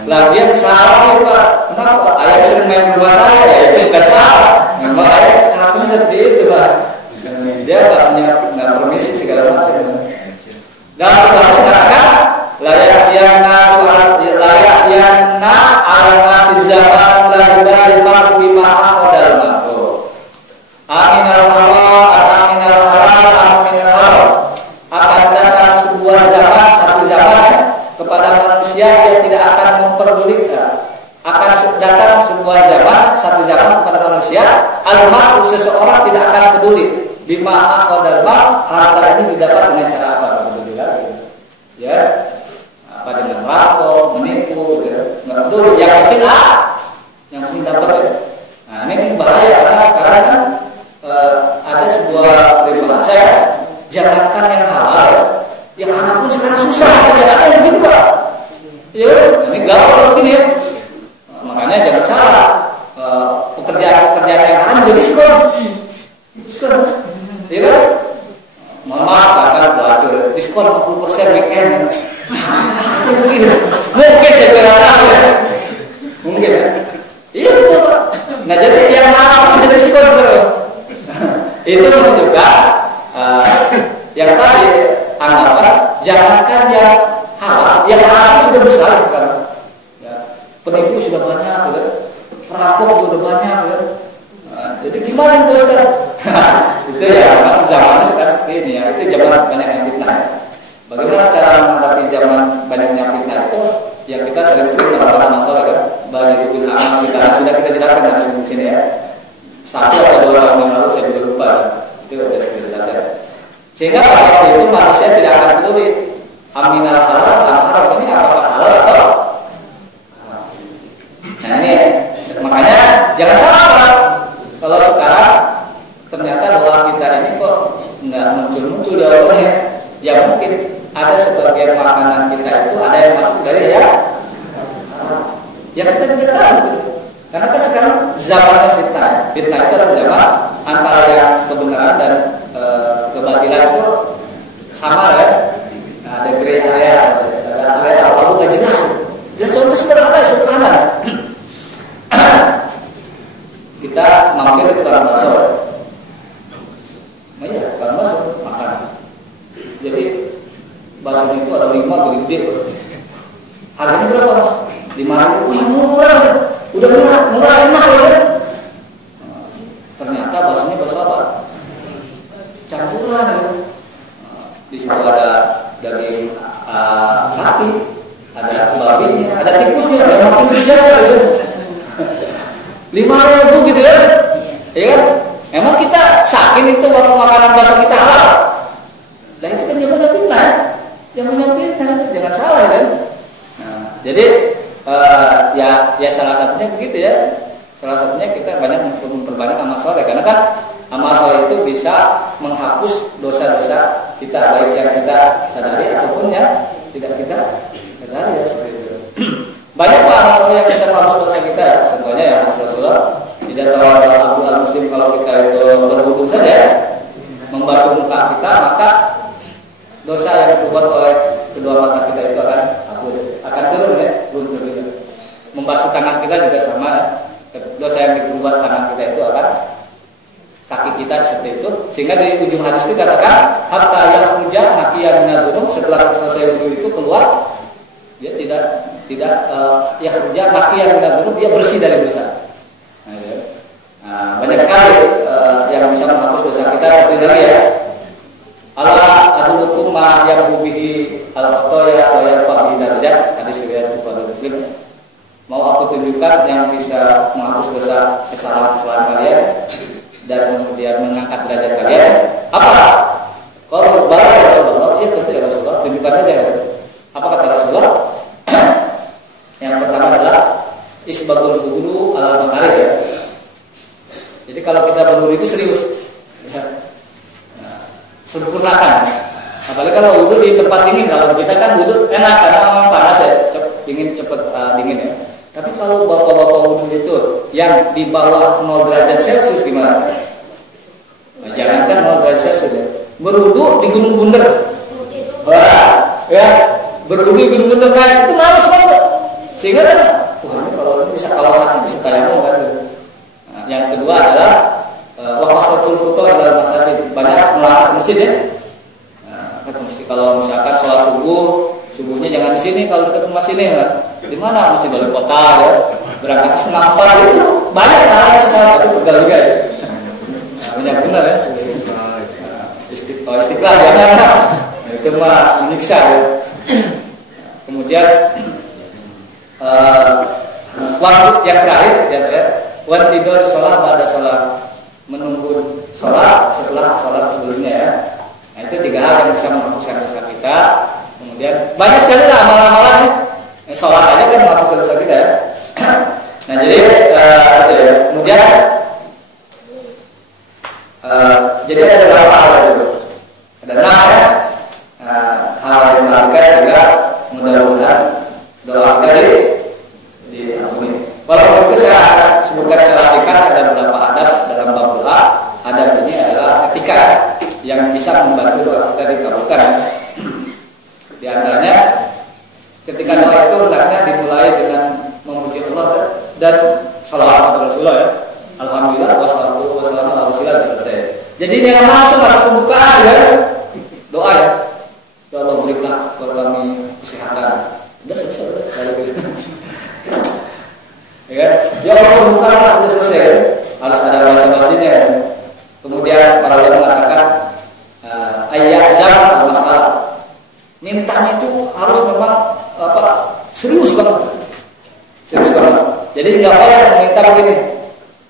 Lagian salah sih Pak. Kenapa? Ayam sering main di rumah saya ya, itu bukan salah. Memang ayam harus seperti itu Pak. Dia nggak permisi segala macam. perilaku seseorang tidak akan peduli bima akhadal mal, harta ini didapat dengan cara apa? Peduli lagi. Ya, apa dengan merampok, menipu, ya. Nggak peduli. Yang penting dapat ya. Nah ini bahaya karena sekarang kan ada sebuah peribahasa ya, jangankan yang halal, yang haram pun sekarang susah. Ada yang begitu Pak. Ya, ini gaul begini ya. Makanya jangan salah. Pekerjaan yang haram jadi diskon, iya kan? Memaksakan pelacur diskon 50% weekend. Mungkin saya tahu ya, mungkin ya. Iya betul Pak. Nah jadi yang haram sudah diskon terus. Itu menunjukkan yang tadi anggapan jangankan yang halal, yang haram sudah besar sekarang. Ya, penipu sudah banyak, ya. Perampok sudah banyak, ya. Nah, jadi gimana itu Ustaz? Itu ya memang zaman sekarang seperti ini ya. Itu zaman banyak yang fitnah. Bagaimana cara menghadapi zaman banyaknya fitnah itu? Ya kita sering-sering melakukan masalah kan. Banyak itu amal kita sudah kita jelaskan dari sini ya. 1 atau 2 tahun yang lalu saya juga lupa kan? Itu sudah saya jelaskan. Sehingga pada waktu itu manusia tidak akan peduli aminal halal dan haram ini apakah halal atau haram. Nah ini makanya jangan salah Pak. Kalau sekarang ternyata bahwa kita ini kok nggak muncul di awalnya, ya mungkin ada sebagian makanan kita itu ada yang masuk dari ya kita tidak tahu. Karena kan sekarang zamannya fitnah. Fitnah itu adalah zaman antara yang kebenaran dan kebatilan itu sama ya. Nah, ada gray area, ada area apa nggak jelas. Jelas contoh sederhana. Kita mampir ke tukang bakso. Nah iya, tukang bakso makan. Jadi bakso itu ada 5 gede. Harganya berapa Mas? 5.000. Wih murah. Udah murah enak ya. Ternyata baksonya bakso apa? Campuran ya. Di situ ada daging sapi, ada babi, ada tikusnya, ada makin bijak gitu. 5.000 gitu kan? Iya kan? Emang kita saking itu makanan bakso kita halal? Nah itu kan zamannya fitnah, jangan salah kan? Nah, jadi ya salah satunya begitu ya. Salah satunya kita banyak memperbanyak amal soleh karena kan amal soleh itu bisa menghapus dosa-dosa kita baik yang kita sadari ataupun yang tidak kita sadari ya seperti itu. Banyak amal soleh yang bisa menghapus dosa kita. Contohnya ya Rasulullah tidak tahu Abu Muslim kalau kita itu berwudu saja membasuh muka kita maka dosa yang dibuat oleh kedua mata kita itu akan turun ya, turun. Membasuh tangan kita juga sama ya. Dosa yang dibuat tangan kita itu akan kaki kita seperti itu sehingga di ujung hadis itu katakan hatta yakhruja naqiyan minadz dzunub setelah selesai wudu itu keluar dia tidak yakhruja naqiyan minadz dzunub dia bersih dari dosa. Nah, banyak sekali yang bisa menghapus dosa kita seperti lagi ya. Ala adulukum ma yabubihi al-khotoya wa yarfa'u darajat hadis riwayat Bukhari Muslim. Mau aku tunjukkan yang bisa menghapus dosa kesalahan kalian dan kemudian mengangkat derajat kalian. Apa? Kalau bala ya Rasulullah, ya tentu ya Rasulullah, tunjukkan aja. Apa kata Rasulullah? Yang pertama adalah isbatul wudu ala makarih ya. Jadi kalau kita berwudu itu serius, ya. Nah, sempurnakan. Apalagi kalau wudu di tempat dingin, kalau kita kan wudu enak karena memang panas ya, ingin cepat dingin ya. Tapi kalau bapak-bapak wudu itu yang di bawah 0 derajat Celcius gimana? Nah, jangankan 0 derajat Celcius ya. Berwudu di Gunung Bunder. Wah, ya, berwudu di Gunung Bunder kayak itu malas banget. Sehingga kan, wah, kalau sakit bisa tayamum kan. Nah, yang kedua adalah waqasatul futur dalam masjid. Banyak melangkah masjid ya. Nah, kalau misalkan sholat subuhnya jangan di sini, kalau dekat rumah sini ya. Di mana masjid Balai Kota ya, berangkat ke Senampar itu banyak hal yang saya pegal juga ya. Nah, banyak benar ya. Istiqlal ya kan, itu mah menyiksa ya. Kemudian waktu yang terakhir ya, waktu tidur sholat pada sholat. menunggu sholat setelah sholat sebelumnya ya. Nah itu 3 hal yang bisa menghapuskan dosa kita. Kemudian banyak sekali lah amalan-amalan ya. Sholat aja kan menghapuskan dosa kita ya. Nah jadi kemudian jadi ada beberapa hal itu. Ada 6 ya. Hal yang dilakukan juga mudah-mudahan doa kita diampuni. Walaupun itu saya sebutkan secara singkat, ada beberapa adab dalam bab doa. Adab ini adalah etika yang bisa membantu doa kita dikabulkan. Di antaranya ketika doa itu hendaknya dimulai dengan memuji Allah dan salawat kepada Rasulullah ya. Alhamdulillah wassalatu wassalamu ala Rasulillah selesai. Jadi jangan langsung harus pembukaan ya. Doa ya. Ya Allah berilah buat kami kesehatan. Udah selesai udah. Ya Allah sembuhkanlah, udah selesai. Harus ada basa-basinya. Kemudian para ulama mengatakan ayat zam masalah. Mintanya itu harus memang serius banget. Serius banget. Jadi enggak boleh meminta begini.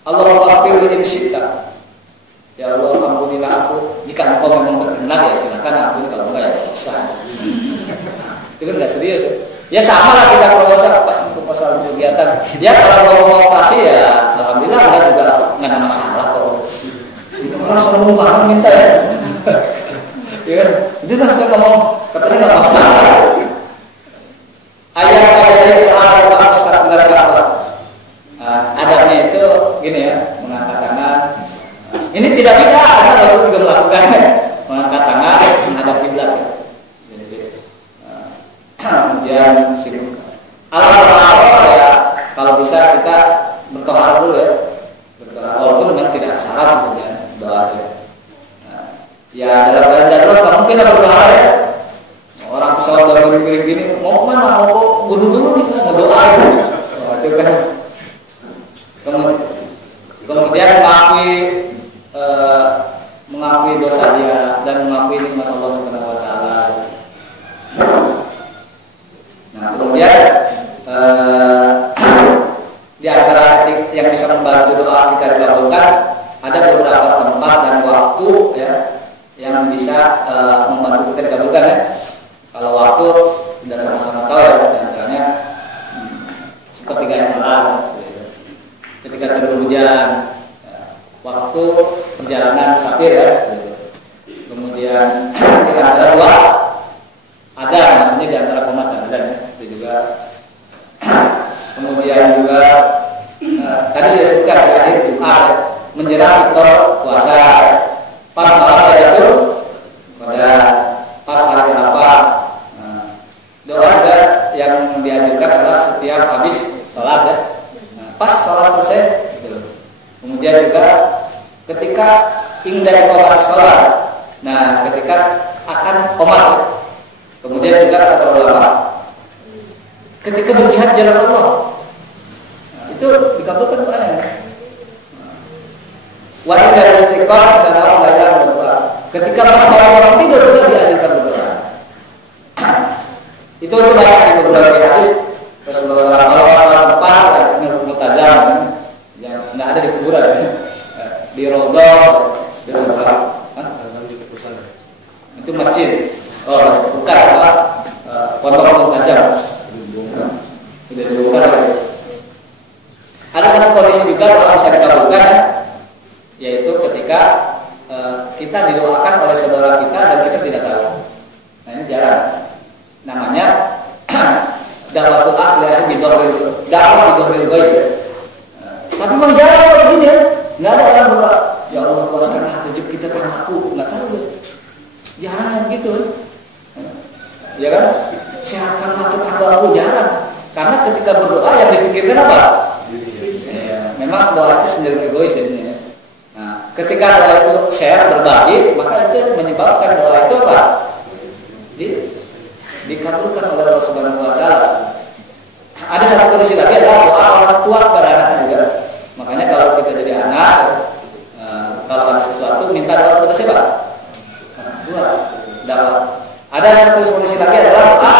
Allahumma ighfir li in syi'ta. Ya Allah ampunilah aku. Jika engkau memang berkenan ya silakan ampuni, kalau enggak ya usah. Itu kan enggak serius ya. Ya sama lah kita proposal kegiatan. Ya kalau mau kasih ya alhamdulillah, enggak juga enggak ada masalah kok. Itu orang sombong banget minta ya. Ya, itu kan saya ngomong katanya enggak masalah. Ayat-ayat yang harus kita adabnya itu gini ya, mengangkat tangan. Ini tidak bid'ah karena Rasul juga melakukannya, mengangkat tangan menghadap kiblat. Kemudian awal ya kalau bisa kita bertohar dulu ya, walaupun memang tidak syarat sebenarnya doa ya. Ya dalam keadaan darurat tak mungkin berdoa ya. Orang pesawat dalam miring gini mau kemana, mau wudu dulu nih, mau doa itu kan. Kemudian mengakui dosa dia dan mengakui nikmat Allah Subhanahu wa taala. Nah, kemudian di antara yang bisa membantu doa kita dikabulkan ada beberapa tempat dan waktu ya yang bisa membantu kita dikabulkan ya. Kalau waktu sudah sama-sama tahu ya, di antaranya sepertiga yang malam, ketika turun hujan, waktu perjalanan musafir ya. Kemudian di antara dua ada, maksudnya di antara komat dan azan ya. Itu juga. Kemudian juga tadi saya sebutkan di akhir Jumat menjelang iftar puasa, pas malam itu pada pas hari Arafah. Doa juga yang dianjurkan adalah setiap habis sholat ya. Pas sholat selesai gitu. Kemudian juga ketika indah qomat sholat, nah ketika akan qomat ya. Kemudian juga kata ulama ketika berjihad jalan Allah, nah, itu dikabulkan doanya. Wajib dari istiqomah dan orang lain berdoa. Ketika pas malam tidur juga dianjurkan berdoa. Itu banyak di beberapa hadis Rasulullah SAW mutazam yang nggak ada di kuburan ya. Di Raudhah di itu masjid. Oh, bukan apa? Pondok mutazam. Sudah dibongkar ya. Ada satu kondisi juga kalau bisa dikabulkan ya, yaitu ketika kita didoakan oleh saudara kita dan kita tidak tahu. Nah ini jarang. Namanya dakwatul akhliyah bidhahiril ghaib. Tapi memang jarang begini ya. Enggak ada orang berdoa, ya Allah luaskanlah rezeki kita karena aku, enggak tahu ya. Jarang gitu. Ya kan? Sehatkanlah tetangga aku, jarang. Karena ketika berdoa yang dipikirkan apa? Ya, memang doa itu sendiri egois jadinya. Nah, ketika doa itu share, berbagi, maka itu menyebabkan doa itu apa? Dikabulkan oleh Allah Subhanahu wa taala. Ada satu kondisi lagi adalah doa orang tua kepada anaknya juga. Makanya kalau kita jadi anak, kalau ada sesuatu minta doa kepada siapa? Tua. Ada satu kondisi lagi adalah doa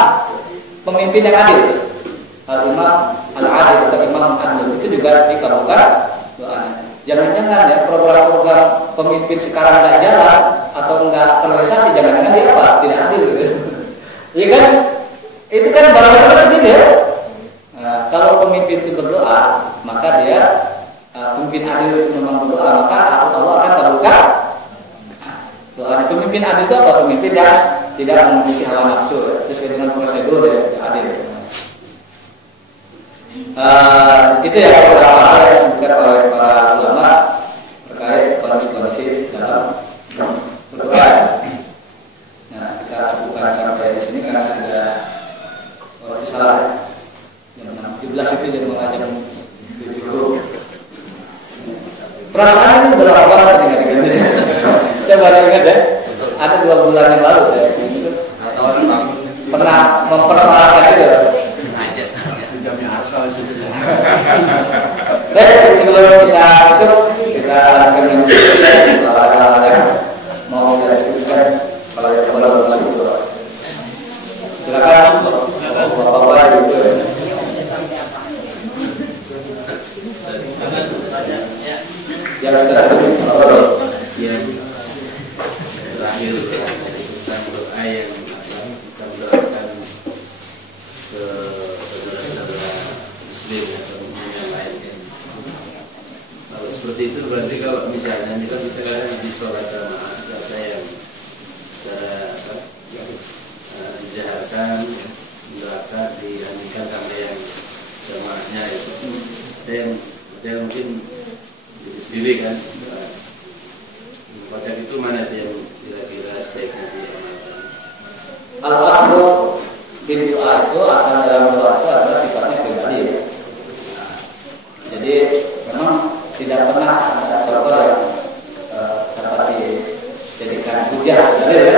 pemimpin yang adil. Al-Imam Al-Adil atau Imam Adil itu juga dikabulkan doanya. jangan-jangan ya program-program pemimpin sekarang nggak jalan atau nggak terrealisasi, jangan-jangan dia apa? Tidak adil gitu. Iya kan? Itu kan baru sedih ya. Nah, kalau pemimpin itu berdoa, maka dia pemimpin adil itu memang berdoa, maka Allah akan terbuka doa. Pemimpin adil itu apa? Pemimpin yang tidak memiliki hawa nafsu ya, sesuai dengan prosedur ya, adil. Itu ya beberapa hal yang disebutkan oleh para ulama terkait kondisi-kondisi dalam berdoa. Nah, kita cukupkan sampai di sini karena sudah salah jam 17 itu jam mengajar 7. Perasaan ini udah lama banget nggak diganti. Saya baru ingat ya, ada 2 bulan yang lalu saya pernah mempersoalkan itu. Baik, sebelum kita lanjutkan diskusi hal-hal yang mau kita diskusikan kalau masuk silakan bapak-bapak ibu. Ya sudah. Ya, terakhir tentang doa yang kita doakan ke saudara-saudara muslim atau yang lainnya. Kalau seperti itu berarti kalau misalnya kita kan di sholat jamaah ada yang secara dijaharkan doakan dihadirkan sama yang jamaahnya itu ada yang mungkin sendiri kan. Pada itu mana yang kira-kira sebaiknya diamalkan? Al-aslu bin doa itu asal dalam doa itu adalah sifatnya pribadi. Jadi memang tidak pernah ada contoh yang dapat dijadikan hujah ya,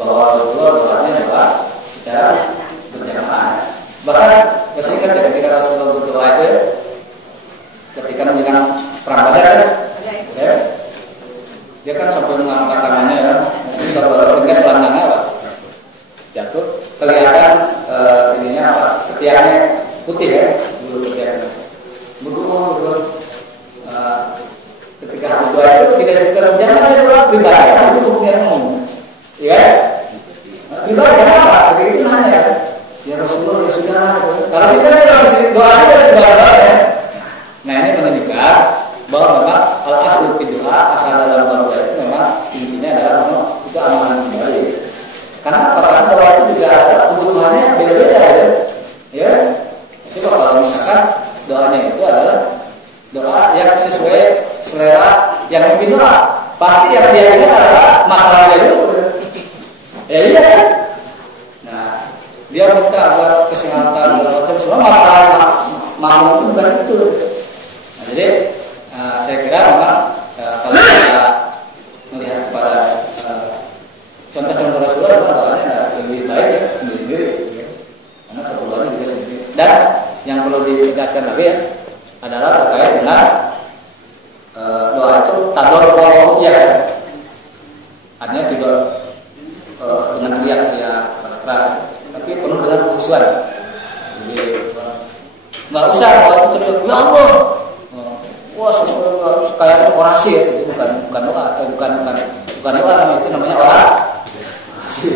bahwa doanya adalah secara berjamaah. Bahkan masih ingat ya ketika Rasulullah berdoa itu ketika menjelang perang Badar ya, dia kan sampai mengangkat tangannya ya, sehingga selangkannya apa? Jatuh, kelihatan ininya apa? Ketiaknya putih ya, bulu ketiaknya. Betul. Ketika berdoa itu tidak sekedar jangan saya doa pribadi, itu kemudian ngomong, ya. Pribadi apa? Ketika itu hanya ya Rasulullah ya sudah. Kalau kita tidak doa dari doa ya. Nah ini menunjukkan bahwa memang al-aslu fi doa asal dalam doa itu memang intinya adalah itu amalan kembali. Karena orang doa itu juga ada kebutuhannya beda-beda ya. Ya. Coba kalau misalkan doanya itu adalah doa yang sesuai selera yang mungkin doa, pasti yang dia ingat adalah masalahnya dulu. Ya iya kan? Nah, dia minta agar kesehatan macam semua masalah mau itu bukan itu. Nah, jadi saya kira memang kalau kita melihat kepada contoh-contoh Rasulullah doanya lebih baik ya sendiri-sendiri, karena contohnya juga sendiri. Dan yang perlu ditegaskan lagi ya adalah terkait dengan doa itu tadorruh ya, artinya tidak dengan teriak-teriak keras, tapi penuh dengan kekhusyuan. Jadi nggak usah kalau itu teriak ya Allah. Wah, kayak orasi ya, itu bukan doa atau bukan doa, sama itu namanya orasi.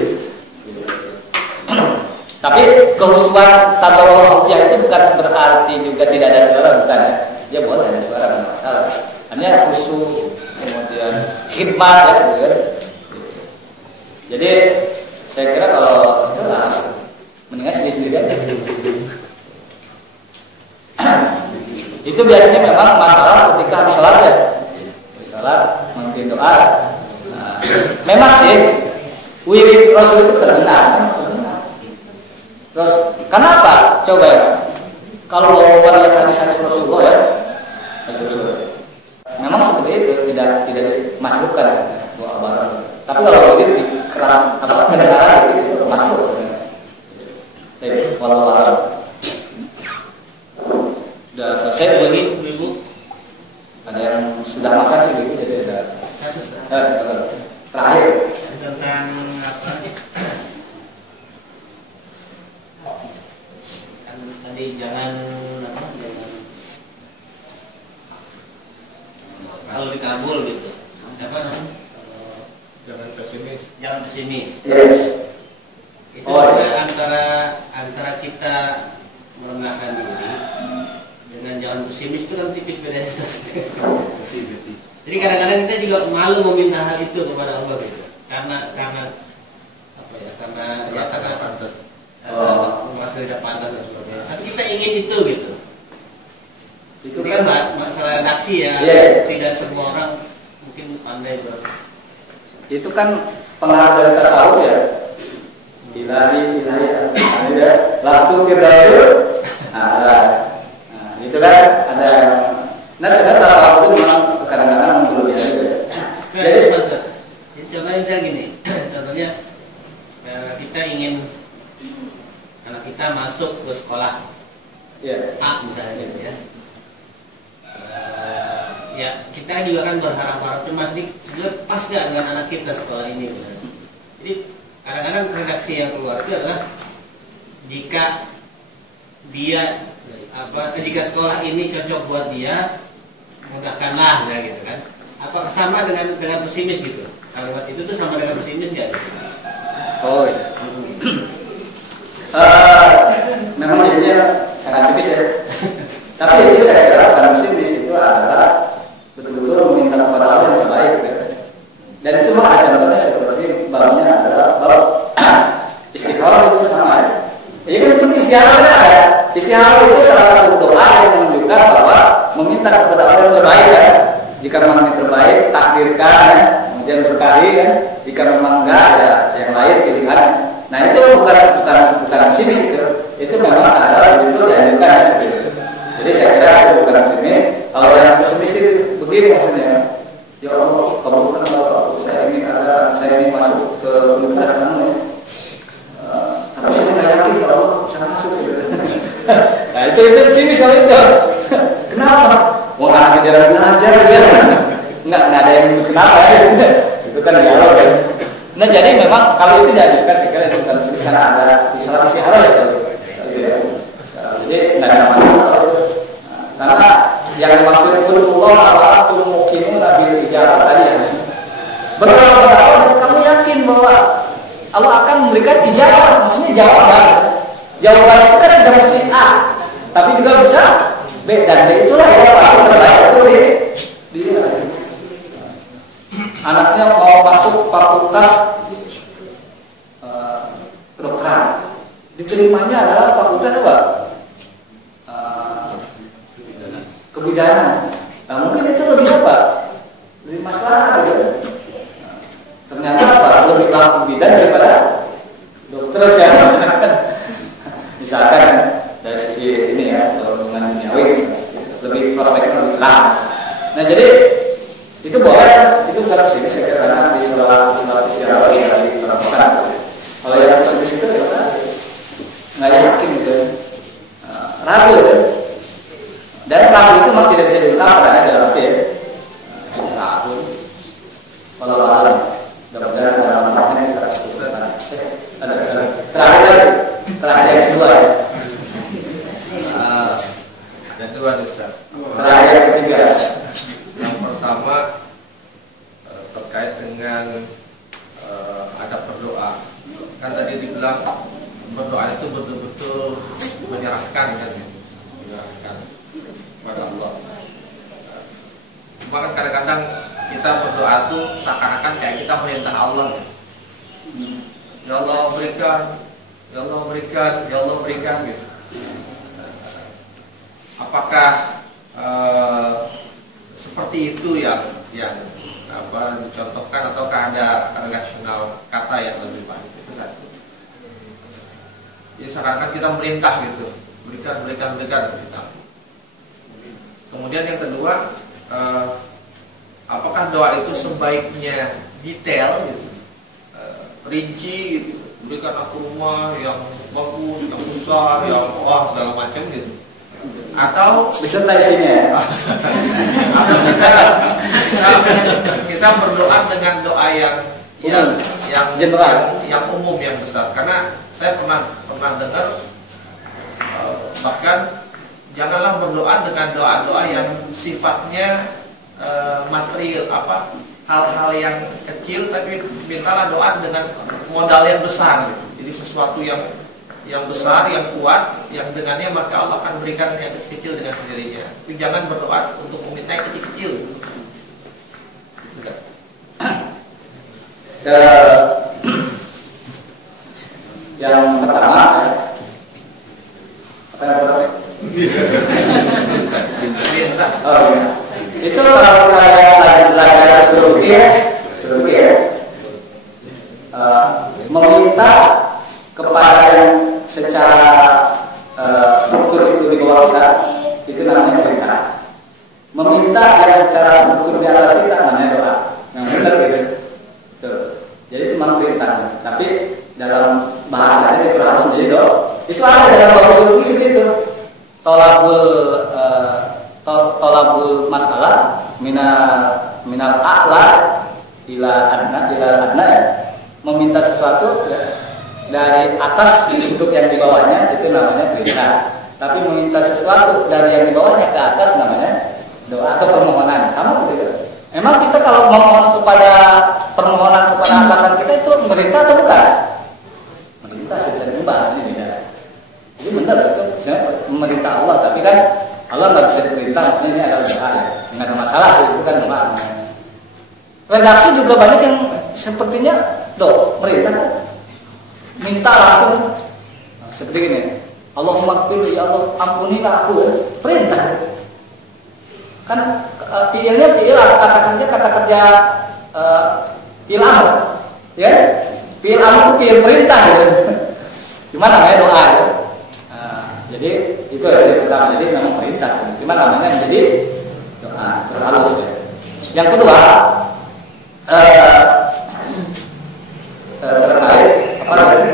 Tapi kehusuan tadarruh ya itu bukan berarti juga tidak ada suara, bukan ya. Dia boleh ada suara, tidak masalah. Hanya khusyuk, kemudian khidmat ya sebenarnya. Jadi saya kira kalau itu mendingan sendiri-sendiri aja. Itu biasanya memang masalah ketika habis sholat ya. Habis sholat mungkin doa. Nah, memang sih wirid Rasul itu terkenal. Terus kenapa? Coba ya. Kalau kita lihat hadis-hadis Rasulullah ya, memang seperti itu tidak dimasukkan doa bareng. Tapi kalau wirid keras atau kedengaran itu masuk. Jadi walau sudah selesai bagi ibu. Ada yang sudah makan sih ibu, jadi ada. Terakhir tentang apa? Kan tadi jangan kalau dikabul gitu. Apa? Jangan pesimis. Jangan pesimis. Yes. Itu juga antara kita merendahkan diri dengan jangan pesimis itu kan tipis bedanya. Jadi kadang-kadang kita juga malu meminta hal itu kepada Allah gitu. Karena apa ya? Karena pantas. merasa tidak pantas dan sebagainya. Tapi kita ingin itu gitu. Itu Ini kan masalah redaksi ya. Yeah. Tidak semua orang mungkin pandai itu kan pengaruh dari tasawuf ya. Ilahi ada lastu firdaus. Nah, itu kan ada. Nah, sebenarnya tasawuf itu memang kadang-kadang memperluas juga. Jadi contohnya saya gini, contohnya kita ingin anak kita masuk ke sekolah A misalnya gitu ya. Ya kita juga kan berharap-harap cuma sebenarnya pas nggak dengan anak kita sekolah ini gitu. Jadi kadang-kadang redaksi yang keluar itu adalah jika sekolah ini cocok buat dia, mudahkanlah ya gitu kan. Apa sama dengan pesimis gitu? Kalimat itu tuh sama dengan pesimis nggak? Gitu? Oh, memang jadinya sangat tipis ya. Tapi itu saya kira bukan pesimis, itu adalah betul-betul meminta kepada Allah yang terbaik ya. Dan itu mah ada contohnya seperti babnya adalah bab istikharah itu sama ya. Jadi kan itu istikharah ada. Istikharah itu salah satu doa yang menunjukkan bahwa meminta kepada Allah yang terbaik ya. Jika memang yang terbaik takdirkan ya. Kemudian berkahi ya. Jika memang enggak ya yang lain pilihan. Nah itu bukan pesimis itu. Itu memang adalah disitu dianjurkan ya seperti itu. Jadi saya kira itu bukan pesimis. Kalau yang pesimis itu begini maksudnya, ya Allah, kabulkan Allah, saya ingin masuk ke universitas mana? Tapi saya nggak yakin kalau saya masuk. Nah itu pesimis kalau itu. Kenapa? Mau anak jarang belajar ya? Nggak ada yang kenapa ya? Itu kan dialog kan. Nah jadi memang kalau itu diajukan sekali itu bukan pesimis karena ada istilah ya. Jadi nggak ada masalah. Karena yang dimaksud Allah adalah mungkin nabi bicara tadi ya. Betul, kamu yakin bahwa Allah akan memberikan ijabah, maksudnya jawaban. Jawaban itu kan tidak mesti A, tapi juga bisa B dan D. Itulah jawaban terbaik itu di anaknya mau masuk fakultas kedokteran, diterimanya adalah fakultas apa? Kebidanan. Nah mungkin itu lebih apa? Lebih masalah gitu. Ternyata apa? Lebih laku bidan daripada dokter saya misalkan dari sisi ini ya hubungan duniawi lebih prospeknya lebih lama. Nah jadi itu boleh, itu bukan pesimis saya kira karena di sholat istirahat dari perempuan. Kalau yang pesimis itu kita nggak yakin gitu, ragu kan. Dan ragu itu memang tidak bisa diungkapkan dalam arti ya. Ragu. Kalau alam, mudah-mudahan dalam artinya kita terakhir yang kedua ya. Yang kedua Ustaz. Terakhir yang ketiga. Yang pertama terkait dengan adab berdoa. Kan tadi dibilang berdoa itu betul-betul menyerahkan kan ya. Menyerahkan kepada Allah. Cuma kan kadang-kadang kita berdoa tuh seakan-akan kayak kita perintah Allah. Ya Allah berikan, ya Allah berikan, ya Allah berikan gitu. Apakah seperti itu yang dicontohkan ataukah ada relasional kata yang lebih baik? Itu satu. Jadi seakan-akan kita merintah gitu, berikan kita. Kemudian yang kedua, apakah doa itu sebaiknya detail gitu, rinci gitu, berikan aku rumah yang bagus, yang besar, yang segala macam gitu, atau beserta isinya ya. atau kita berdoa dengan doa yang general, yang umum, yang besar. Karena saya pernah dengar bahkan janganlah berdoa dengan doa-doa yang sifatnya material hal-hal yang kecil, tapi mintalah doa dengan modal yang besar gitu. Jadi sesuatu yang besar, yang kuat, yang dengannya maka Allah akan berikan yang kecil dengan sendirinya. Tapi jangan berdoa untuk meminta yang kecil-kecil. Yang pertama, apa yang pertama? Itu kalau kita belajar suruh meminta kepada yang secara struktur itu di bawah kita, itu namanya perintah. Meminta yang secara struktur di atas kita namanya doa. Yang benar gitu. Tuh. Jadi itu memang perintah. Tapi dalam bahasanya itu harus menjadi doa. Itu ada dalam bahasa suruh seperti itu. Tolabul masalah minal a'la ila adna ya. Meminta sesuatu ya, dari atas untuk yang di bawahnya itu namanya perintah. Tapi meminta sesuatu dari yang di bawahnya ke atas namanya doa atau permohonan. Sama begitu. Emang kita kalau memohon kepada permohonan kepada atasan kita itu merintah atau bukan? Merintah secara bahasa ini ya. Jadi benar itu sebenarnya memerintah Allah, tapi kan Allah nggak bisa diperintah, ini adalah doa ya. Nggak ada masalah sih, itu kan doa. Redaksi juga banyak yang sepertinya merintah kan, minta langsung seperti ini. Allahumma qfir ya Allah, ampunilah aku ya. Perintah kan, fiilnya fiil atau kata kerja fiil amr ya, fiil amr itu fiil perintah gitu. Cuma namanya doa ya. Jadi itu ya pertama, jadi memang perintah, cuma namanya jadi doa terhalus ya. Yang kedua terkait apa namanya?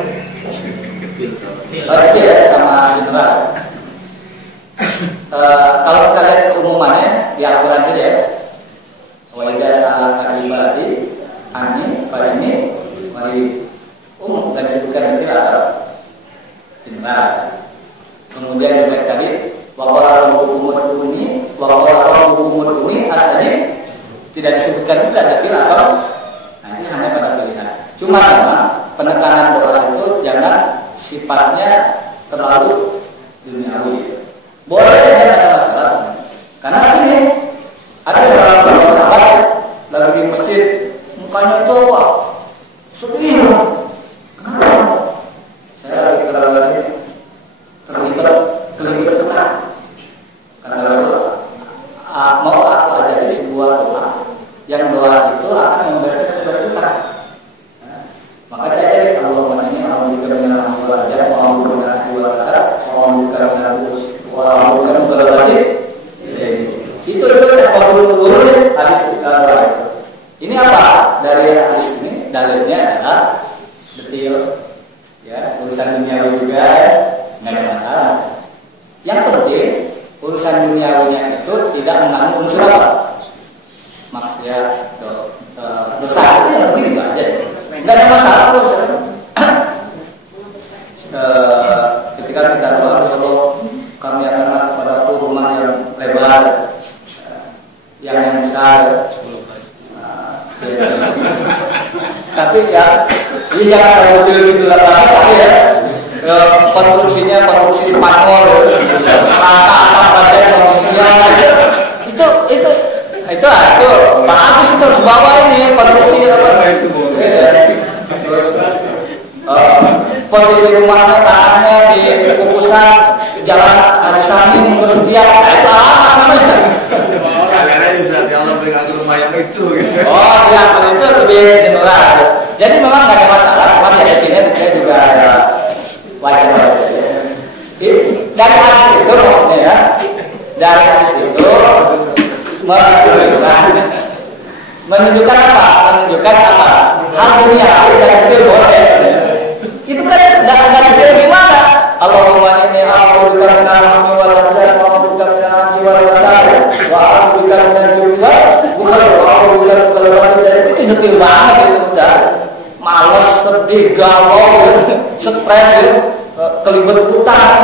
Ya, sama general. Kalau kita lihat keumumannya di Al-Quran saja ya. Wa idza sa'alaka ibadi anni fa inni mari umum dan disebutkan di general. Kemudian juga tadi waqala rabbukum astajib tidak disebutkan juga detail atau ini hanya pada pilihan. Cuma penekanan doa itu jangan sifatnya terlalu duniawi. Boleh saja ada masalah. Karena ini ada seorang sahabat lagi di masjid, mukanya itu sedih. Kenapa? Saya lagi terlibat ketat. Karena Rasulullah mau aku ajari sebuah doa, yang doa itu akan membebaskan sebuah ketat. Maka dia ajari Allahumma inni a'udzubika minal hamdi wal jahli wa a'udzubika minal ajzi wal kasal wa a'udzubika minal itu sebab hadis doa. Ini apa? Dari hadis ini dalilnya adalah detail ya, urusan duniawi juga nggak ada masalah. Yang penting urusan duniawinya itu tidak mengandung unsur apa? Maksudnya dosa itu yang penting itu aja sih. Nggak ada masalah tuh. Ketika kita doa kalau kami akan kepada rumah yang lebar, yang besar, tapi ya ini jangan terlalu gitu lah, tapi ya konstruksinya konstruksi Spanyol, rata atap baja konstruksinya itu bagus, itu harus bawa ini konstruksi apa? Terus posisi rumahnya tanahnya di kukusan jalan harus angin terus biar itu apa namanya? Rumah yang itu gitu. Oh iya, kalau itu lebih general. Jadi memang nggak ada masalah, cuma ya dia juga ada wajar. Dari hadis itu maksudnya ya, dari hadis itu menunjukkan apa? Menunjukkan apa? Hal dunia dan itu boleh. Itu kan nggak detail gimana? Allahumma inni a'udzubika minal hammi wal hazan wa a'udzubika minal ajzi wal kasal wa a'udzubika minal jubni bukan itu detail banget itu udah males, sedih, galau, stres, kelibet utang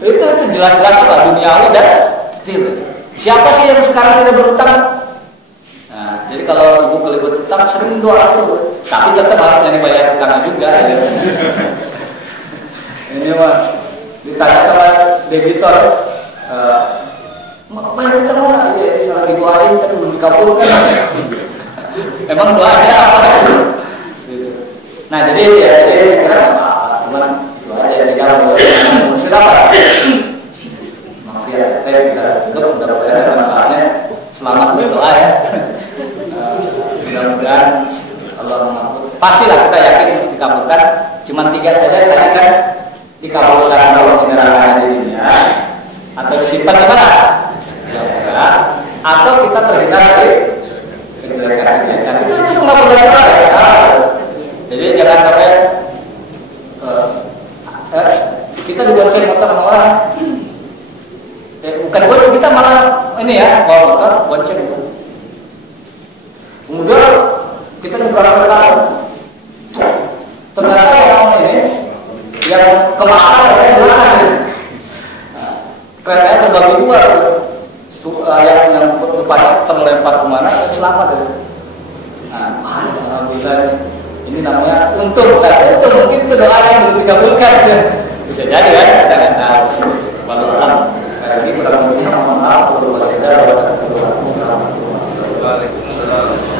itu jelas-jelas apa duniawi dan detail. Siapa sih yang sekarang tidak berutang? tetap sering doa itu, tapi tetap harus yang dibayar karena juga. Ya. Ini mah ditanya sama debitor, bayar kita mana? Ya, salah didoain kan belum dikabulkan. Emang doanya apa? Nah jadi sekarang cuman doa aja di dalam siapa? Maksiat, kita tutup mudah-mudahan manfaatnya selamat berdoa ya. Mudah-mudahan Allah mengampuni. Pastilah kita yakin dikabulkan. Cuma 3 saja tadi kan dikabulkan kalau di neraka di dunia, atau disimpan di mana? Ya, atau kita terhindar dari kejelekan. Itu nggak boleh ya salah. Jadi jangan sampai kita dibonceng motor sama orang. Bukan bonceng, kita malah ini ya bawa motor bonceng itu. Kemudian kita nyebrang kereta, ternyata yang ini yang kemarin ada yang belakang, keretanya terbagi 2, yang depannya terlempar kemana, selamat ya. Nah, alhamdulillah ini namanya untung, mungkin itu doa yang belum dikabulkan ya. Bisa jadi kan, kita nggak tahu. Walaupun hari ini kurang lebih mohon maaf, Waalaikumsalam.